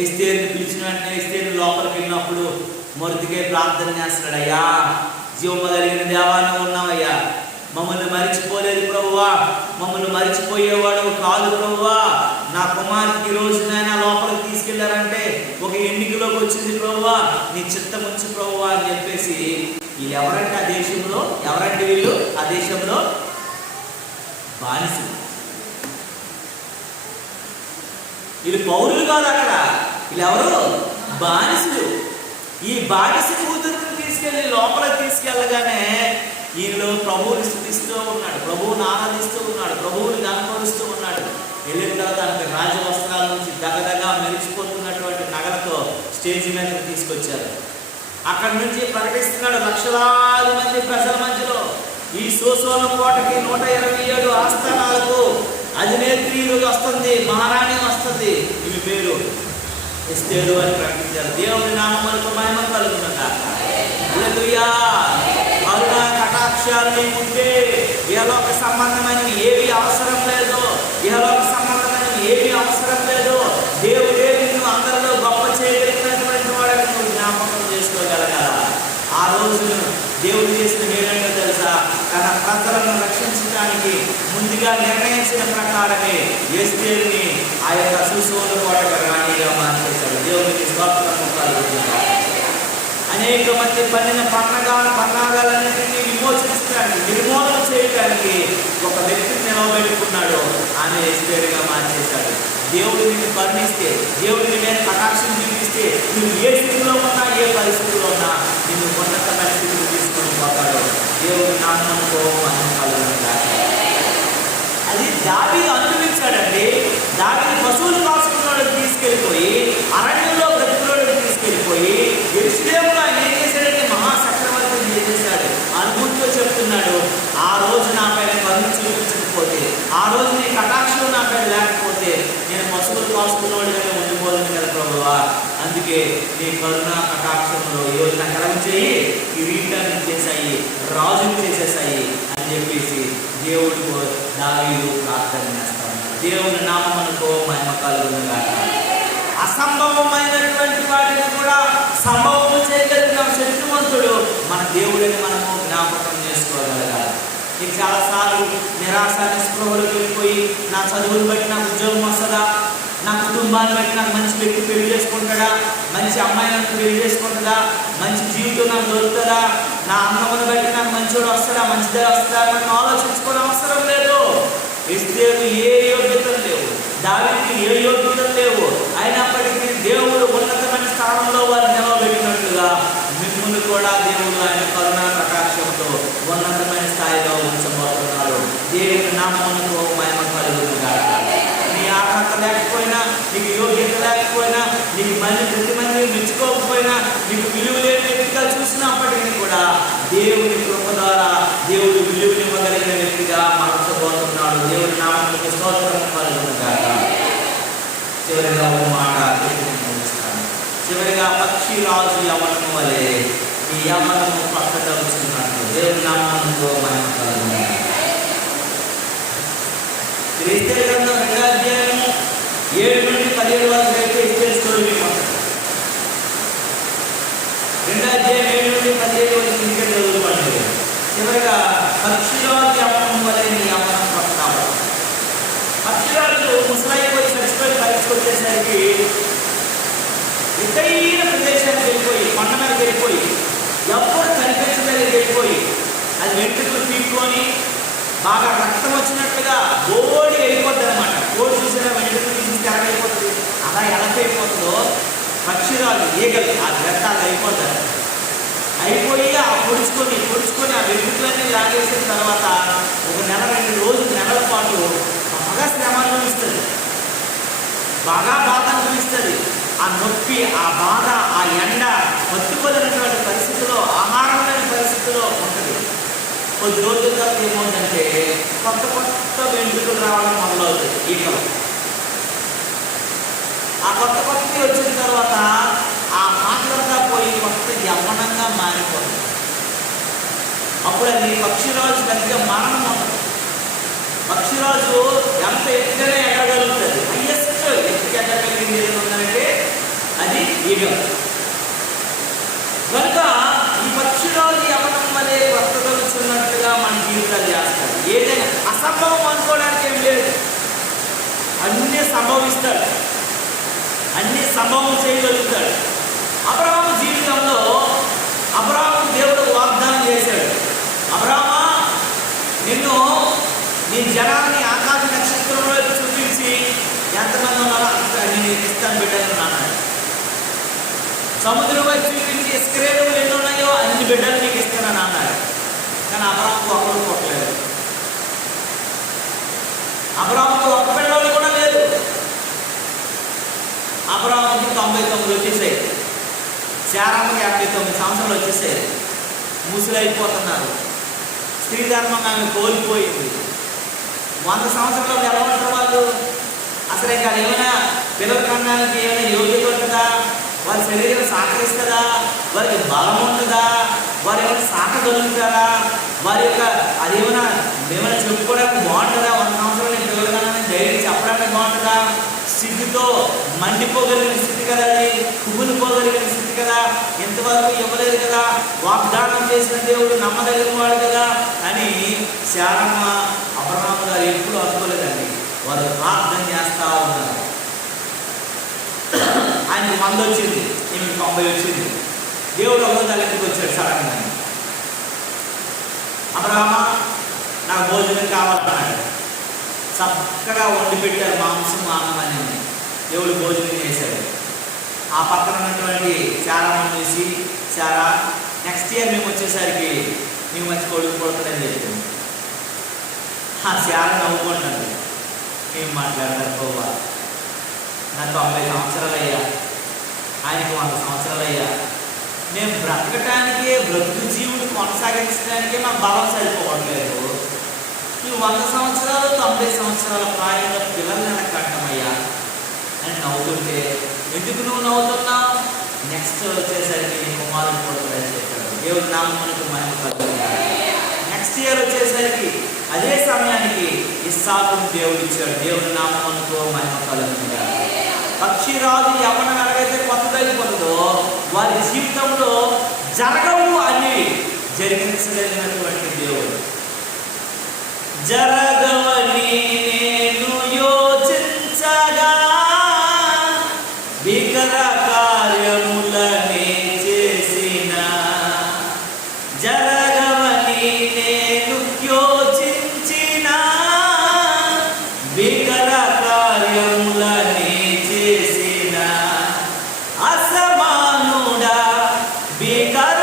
ఎస్తేరుని పిలిచిన వెంటనే ఎస్తేరు లోపలికి వెళ్ళినప్పుడు మొరతికే ప్రార్థన చేస్తున్నాడు, అయ్యా జీవము కలిగిన దేవా నువ్వు ఉన్నావయ్యా, మమ్మల్ని మరిచిపోలేదు ప్రభువా, మమ్మల్ని మరిచిపోయేవాడు కాదు ప్రభువా. నా కుమార్తెకి ఈ రోజు నాయన లోపలికి తీసుకెళ్లారంటే ఒక ఎన్నికలోకి వచ్చింది ప్రభువా, నీ చిత్తం ఉంచు ప్రభువా అని చెప్పేసి వీళ్ళు ఎవరంటే ఆ దేశంలో, ఎవరంటే వీళ్ళు ఆ దేశంలో బానిసలు. వీళ్ళు పౌరులు కాదు, అక్కడ వీళ్ళు ఎవరు బానిసలు. ఈ బానిస కూతురుని తీసుకెళ్ళి లోపలికి తీసుకెళ్ళగానే వీళ్ళు ప్రభువుని స్తుతిస్తూ ఉన్నాడు, ప్రభువుని ఆరాధిస్తూ ఉన్నాడు, ప్రభువుని కనపరుస్తూ ఉన్నాడు. వెళ్ళిన తర్వాత ఆమె రాజవస్త్రాల నుంచి దగదగా మెరిచిపోతున్నటువంటి నగలతో స్టేజ్ మీదకి తీసుకొచ్చారు. అక్కడి నుంచి ప్రకటిస్తున్నాడు లక్షలాది మంది ప్రజల మధ్యలో, ఈ సోసోల కోటకి 127 ఆస్థానాలకు అధినేత్రి ఈరోజు వస్తుంది, మహారాణి వస్తుంది, ఈమె పేరు ఎస్తేరు అని ప్రకటించారు. దేవుని నామమునకు మహిమ కలుగును గాక. హల్లెలూయా. కరుణా కటాక్షాలు నీకుంటే ఇహలోక సంబంధమైనవి ఏవి అవసరం లేదు, ఇహలోక సంబంధమైనవి ఏవి అవసరం లేదు. దేవుడే నిన్ను అందరిలో గొప్ప చేయగలిగినటువంటి వాడిని నువ్వు జ్ఞాపకం చేసుకోగలగాల. ఆ రోజును దేవుడు చేసిన మేలంగా తెలుసా, తన ప్రజలను రక్షించడానికి ముందుగా నిర్ణయించిన ప్రకారమే ఎస్తేరుని ఆ యొక్క సూసోల కోటకు రాణిగా మార్చేశాడు. దేవునికి స్తోత్రము కలుగును. అనేక మంది పన్నిన పన్నాగాలన్నింటినీ విమోచించడానికి, నిర్మూలన చేయడానికి ఒక వ్యక్తిని నిలవబెట్టుకున్నాడు. ఆమె ఎస్తేరుగా మార్చేశాడు. దేవుడు నిన్ను కరుణిస్తే, దేవుడు నీ మీద కటాక్షం చూపిస్తే, నువ్వు ఏ స్థితిలో ఉన్నా, ఏ పరిస్థితిలో ఉన్నా నిన్ను ఉన్నతమైన స్థితికి తీసుకొని పోతాడు. దేవుడు నామముతో మహిమ కలుగును గాక. అది దావీదు అనుభవించాడండి. దావీదు పశువులు కాసుకున్నాడు తీసుకెళ్ళిపోయి, అరణ్యంలో బ్రతుకులోకి తీసుకెళ్ళిపోయి, యెరూషలేములో ఆయన ఏం చేశాడంటే మహాచక్రవర్తిని చేసేశాడు. అనుభూతితో చెప్తున్నాడు, ఆ రోజు నా పైన కరుణ చూపించకపోతే, ఆ రోజు నీ కటాక్షం నా పైన లేకపోతే నేను పశువులు కాసుకున్నవాడిగానే ఉండిపోతుంది కదా ప్రభువా. అందుకే నీ కరుణ కటాక్షంలో ఈ రోజు నాకు కలగ చేయి, కిరీటాన్ని చేశాయి, రాజుని చేసేసాయి అని చెప్పేసి దేవుడికి దావీదు ప్రార్థన చేస్తా ఉన్నాడు. దేవుని నామమునకు మహిమ కలుగును గాక. అసంభవమైనటువంటి వాటిని కూడా సంభవం చేయగలిగిన శక్తివంతుడు మన దేవుడిని మనము జ్ఞాపకం చేసుకోగలగాలి. నీకు చాలాసార్లు నిరాశ నిస్పృహలు వెళ్ళిపోయి, నా చదువులు బట్టి నాకు ఉద్యోగం వస్తుందా, నా కుటుంబాన్ని బట్టి నాకు మంచి వ్యక్తి పెళ్లి చేసుకుంటాడా, మంచి అమ్మాయి నాకు పెళ్లి చేసుకుంటుందా, మంచి జీవితం నాకు దొరుకుతుందా, నా అన్నమును బట్టి నాకు మంచోడు వస్తాడా, మంచిదే వస్తుందా అని ఆలోచించుకోవడం అవసరం లేదు. ఎస్తేరు ఏ యోగ్యతలు లేవు, దావీదుకి ఏ యోగ్యతలు లేవు. అయినప్పటికీ దేవుడు ఉన్నతమైన స్థానంలో వారు నిలవబెట్టినట్లుగా మిమ్మల్ని కూడా దేవుడు ఆయన కరుణా కటాక్షంతో ఉన్నతమైన స్థాయిలో ఉంచబోతున్నాడు. దేవుని నామమునకు మహిమ కలుగును గాక. నీ అర్హత లేకపోయినా, నీకు యోగ్యత లేకపోయినా, నీకు ప్రతి మంది మెచ్చుకోకపోయినా, నీకు విలువ లేని వ్యక్తిగా చూసినప్పటికీ కూడా దేవుని కృప ద్వారా దేవుడు విలువనివ్వగలిగిన వ్యక్తిగా మార్చబోతున్నాడు. దేవుని నామమునకు స్తోత్రం కలుగును గాక. చివరిగా ఒక మాట ముగిస్తాను. చివరిగా పక్షిరాజు యవ్వనము వలె ఈ యవ్వనము పక్కదలుచుకున్నట్లు దేవుని నామమునకు మహిమ కలుగును గాక. ఎస్తేరు గ్రంథం 2వ అధ్యాయము 7 నుండి 17 వరకు అయితే ఎస్తేరు స్టోరీ మీకు ఉంటుంది. 2వ అధ్యాయం 7 నుండి 17 వరకు ఇంకా చదువుకోండి. చివరిగా పక్షిరాజు యవ్వనము వలె నీ యవ్వనం పక్కన. పక్షిరాజు ముసలైపోయి చచ్చిపోయి పరిస్థితి వచ్చేసరికి ఎత్తైన ప్రదేశానికి వెళ్ళిపోయి, కొండ మీదకి వెళ్ళిపోయి, ఎప్పుడు కనిపించడానికి వెళ్ళిపోయి, అది వెంట్రుకలు పీక్కొని బాగా రక్తం వచ్చినట్టుగా బోడి వెళ్ళిపోతుంది అనమాట. బోడి చూసినా వెంట్రుకలు తీసి తెరగైపోతుంది. అలా ఎలకైపోతుందో పక్షిరాజు ఈగలు ఆ వ్యర్థాలు అయిపోతారు. అయిపోయి ఆ పొడుచుకొని ఆ వెంట్రుకలన్నీ లాగేసిన తర్వాత ఒక నెల 2 రోజులు నెలల పాటు బాగా శ్రమ అనుభవిస్తుంది, బాగా బాధ అనుభవిస్తుంది. ఆ నొప్పి, ఆ బాధ, ఆ ఎండ పట్టుకోలేనటువంటి పరిస్థితిలో, ఆహారం లేని పరిస్థితిలో ఉంటుంది. కొద్ది రోజుల తర్వాత ఏమవుతుందంటే కొత్త వెంట్రుకలు రావడం మొదలవుతుంది ఈకలు. ఆ కొత్త వచ్చిన తర్వాత ఆ పాత్రంతా పోయి కొత్త యవ్వనంగా మారిపోతుంది. అప్పుడు అది పక్షిరాజు దగ్గర మరణం ఉంటుంది. పక్షిరాజు ఎంత ఎత్తుగానే ఎగరగలుగుతుంది. హైయెస్ట్ ఎత్తుకి ఎగరగలిగింది ఏది ఉందంటే అది ఈగ. కనుక ఈ పక్షిరాజు యవనం వలె బ్రతకగలుచున్నట్లుగా మన జీవితాలు చేస్తాడు. ఏదైనా అసంభవం అనుకోవడానికి ఏం లేదు, అన్నీ సంభవిస్తాడు, అన్నీ సంభవం చేయగలుగుతాడు. అబ్రహాము జీవితంలో అబ్రహాము దేవుడు వాగ్దానం చేశాడు, అబ్రహామా నిన్ను నీ జనాన్ని ఆకాశ నక్షత్రంలో చూపించి ఎంతమంది ఉన్నారో అంత నేను ఇస్తాను బిడ్డలు అన్నాడు. సముద్రం వైపు చూపించి ఇస్క్రేణువులు ఎన్ని ఉన్నాయో అన్ని బిడ్డలు నీకు ఇస్తానని అన్నాడు. కానీ అబ్రహాముకు ఒక్కడు కొట్టలేదు, అబ్రహాముకు ఒక్క పిల్లలు కూడా లేదు. అబ్రహాముకి 99 వచ్చేసాయి, శారాముకి 59 సంవత్సరాలు వచ్చేసాయి. ముసలైపోతున్నారు, స్త్రీ ధర్మం ఆమె కోల్పోయింది. 100 సంవత్సరాలు ఎలా ఉంటారు వాళ్ళు? అసలు ఇంకా ఏమైనా పిల్లల కన్నానికి ఏమైనా యోగ్యత ఉంటుందా? వారి శరీరం సహకరిస్తుందా? వారికి బలం ఉంటుందా? వారు ఏమైనా సాకగలుగుతారా? వారి యొక్క అదేమైనా ఏమైనా చెప్పుకోవడానికి బాగుంటుందా? 100 సంవత్సరాలు నేను పిల్లలు కన్నా ధైర్యం చెప్పడానికి బాగుంటుందా? సిగ్గుతో మండిపోగలిగిన స్థితి కదా, అది కుమిలిపోగలిగిన స్థితి కదా, ఇంతవరకు ఇవ్వలేదు కదా, వాగ్దానం చేసిన దేవుడు నమ్మదగిన వాడు కదా అని శారమ్మ అబ్రహాము గారు ఎప్పుడు అనుకోలేదండి. వారు ప్రార్థన చేస్తూ ఉన్నారు. ఆయనకు 100 వచ్చింది, ఈమెకు 90 వచ్చింది. దేవుడు ఒకరోజు దగ్గరికి వచ్చాడు సడన్గా, అబ్రహామా నాకు భోజనం కావాలన్నాడు. చక్కగా వండి పెట్టారు, మాంసం అన్నం అని. దేవుడు భోజనం చేశాడు. ఆ పక్కన ఉన్నటువంటి శారామని చూసి, శారా నెక్స్ట్ ఇయర్ మేము వచ్చేసరికి మేము మంచి కొడుకు కొడుతుందని చెప్పింది. ఆ శారా నవ్వుకుంటాడు, ఏం మాట్లాడతారు పోవా, నాకు 90 సంవత్సరాలు అయ్యా, ఆయనకు 100 సంవత్సరాలు అయ్యా, మేము బ్రతకటానికే బ్రతుకు జీవుడు కొనసాగించడానికే మాకు బలం సరిపోవట్లేదు. ఈ 100 సంవత్సరాలు 90 సంవత్సరాల ప్రాయంలో పిల్లల్ని వెనక్కి కట్టమయ్యా అని నవ్వుతుంటే, ఎందుకు నువ్వు నవ్వుతున్నావు? నెక్స్ట్ వచ్చేసరికి నీ కుమారుడు పుడతాడని చెప్పాడు. దేవుడి నామమునకు మహిమ కలుగుతుంది. నెక్స్ట్ ఇయర్ వచ్చేసరికి అదే సమయానికి ఇస్సాకును దేవుడు ఇచ్చాడు. దేవుడి నామమునకు మహిమ కలుగుతుంది. పక్షిరాజు యవ్వనం ఎలాగైతే కొత్తదైపోతుందో వారి జీవితంలో జరగవు అని జరిగించగలిగినటువంటి దేవుడు. జరగవని నేను యోచించగా భీకర కార్యములనే చేసిన, జరగవని నేను యోచించిన భీకర కార్యములనే చేసిన, అసమానుడా భీకర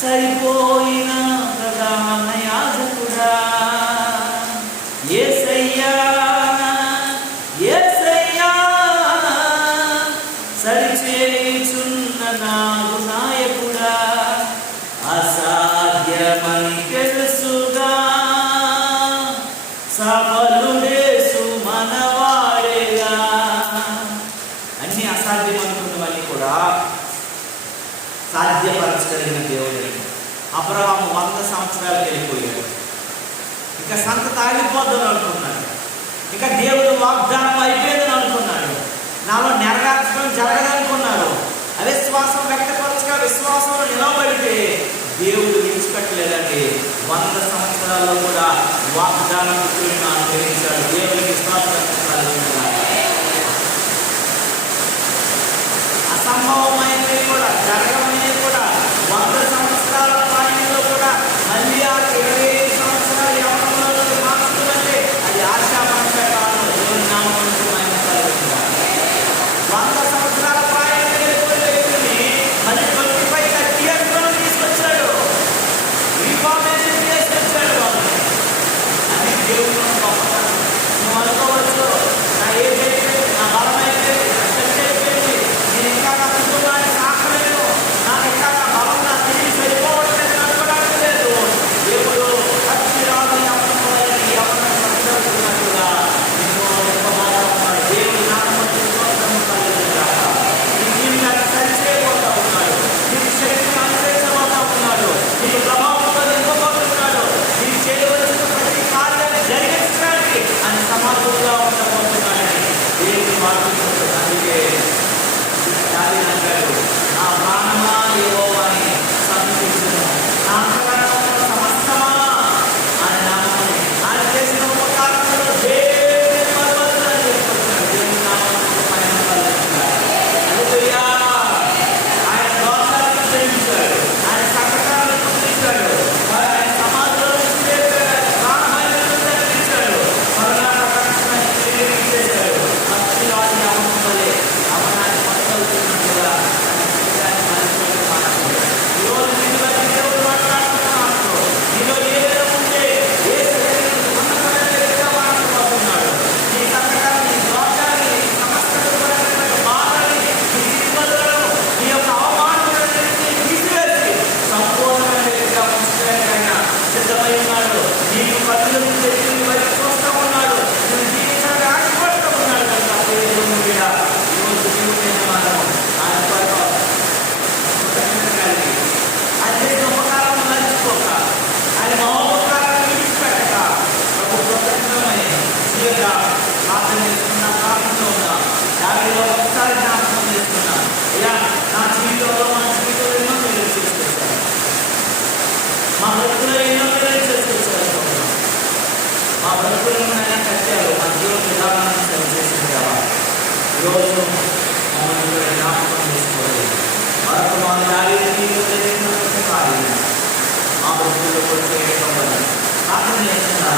సరిపోయిన ప్రధాన యాజకుడా, యేసయ్యా యేసయ్యా సరిచేయుచున్న నాకు నాయకుడా, అసాధ్యమని తెలుసుగా సఫలుడేసు మనవాడేగా. అన్ని అసాధ్యం అనుకున్నవన్నీ కూడా సాధ్యపరచగలిగిన దేవుడు. అబ్రహాము 100 సంవత్సరాలు వెళ్ళిపోయాడు, ఇంకా సంతతి ఆగిపోద్దని అనుకున్నాడు, ఇంకా దేవుడు వాగ్దానం అయిపోయిందని అనుకున్నాడు, నాలో నెరవేర్చడం జరగదనుకున్నాడు. అవిశ్వాసం వ్యక్తపరచగా విశ్వాసంలో నిలబడితే దేవుడు విడిచిపెట్టలేదండి. 100 సంవత్సరాల్లో కూడా వాగ్దానం అనుగ్రహించాడు. దేవుడికి అసంభవమైనవి కూడా జరగమైనవి కూడా 100 సంవత్సరాల ప్రాయంలో కూడా మళ్ళీ ఆ 25 సంవత్సరాల యవ్వనంలో మార్చుకుంటే అది ఆశామాంస కాలం. దేవుని నామమునకు మహిమ కలుగుతుంది. 100 సంవత్సరాల ప్రాయంలో వెళ్ళిపోయిన వ్యక్తిని మళ్ళీ 25 30 years తీసుకొచ్చాడు, రీఫార్మేషన్ చేసుకొచ్చాడు. అది దేవుని గొప్పతనం. నువ్వు అనుకోవచ్చు దావీదు అంటాడు, నా ప్రాణమా యెహోవాని స్తుతించుము, నా అంతరంగమున సమస్తమా ఆయన నామమును, ఆయన చేసిన ఉపకారములను దేనిని మరువద్దు అని చెప్తున్నాడు. దేవుని నామమునకు మహిమ కలుగునుగాక. హల్లెలూయా. ఆయన దోషాలను క్షమించాడు, ఆయన సంకటాలను గుర్తించాడు, ఆయన సమాధిలో నుంచి లేపాడు, ప్రాణభయములను తగ్గించాడు, మరణాల రక్షణ చేశాడు. భక్తిరాజు అవనం వలె అవనాన్ని పట్టుకున్నట్టుగా ఆయన జీవితాన్ని మలుచుకొని మాట్లాడు. ఈరోజు నిన్ను బట్టి దేవుడు మాట్లాడుతున్న మాటలు నీలో ఏదైనా ఉంటే ఏ శరీరం ఉన్నతమైన వ్యక్తిగా మాట్లాడుతున్నాడు. నీ సంకటాన్ని, నీ దోషాన్ని, నీ సమస్త బాధని, నీ ఇబ్బందులను, నీ యొక్క అవమానాలన్నింటినీ తీసివేసి సంపూర్ణమైన వ్యక్తిగా ఉంచడానికి ఆయన సిద్ధమై ఉన్నాడు. నీకు కన్నులను తెరిచి నీ వైపు చూస్తూ ఉన్నాడు. నువ్వు జీవితాన్ని ఆశపడుతూ ఉన్నాడు. కనుక దేవుని మీద ఈరోజు జీవితమైన మనము ఆయన కొరకు కృతజ్ఞత కలిగి ఆయన చేసిన ఉపకారాలను మర్చిపోక, ఆయన మహోపకారాలను విడిచిపెట్టక ప్రభు కృతజ్ఞతమై జీవితంగా ప్రార్థన చేసుకున్నా, ప్రార్థనలో ఉన్నా. దానిలో ఒకసారి జ్ఞాపకం చేసుకున్నా, అయ్యా నా జీవితంలో, మా జీవితంలో ఎన్నో మీరు చేసుకొచ్చారు, మా బ్రతుకులో ఎన్నో మీరు చేసుకొచ్చారు, మా బ్రతుకులను ఆయన కట్టారు, మా జీవన విధానాన్ని సరిచేసిన దేవా ఈరోజు మమ్మల్ని కూడా జ్ఞాపకం చేసుకోవాలి. మరొక మా దారిని చేసినటువంటి కార్యం మా బ్రతుకుల్లో కూడా చేయడం వల్ల ప్రార్థన చేస్తున్నా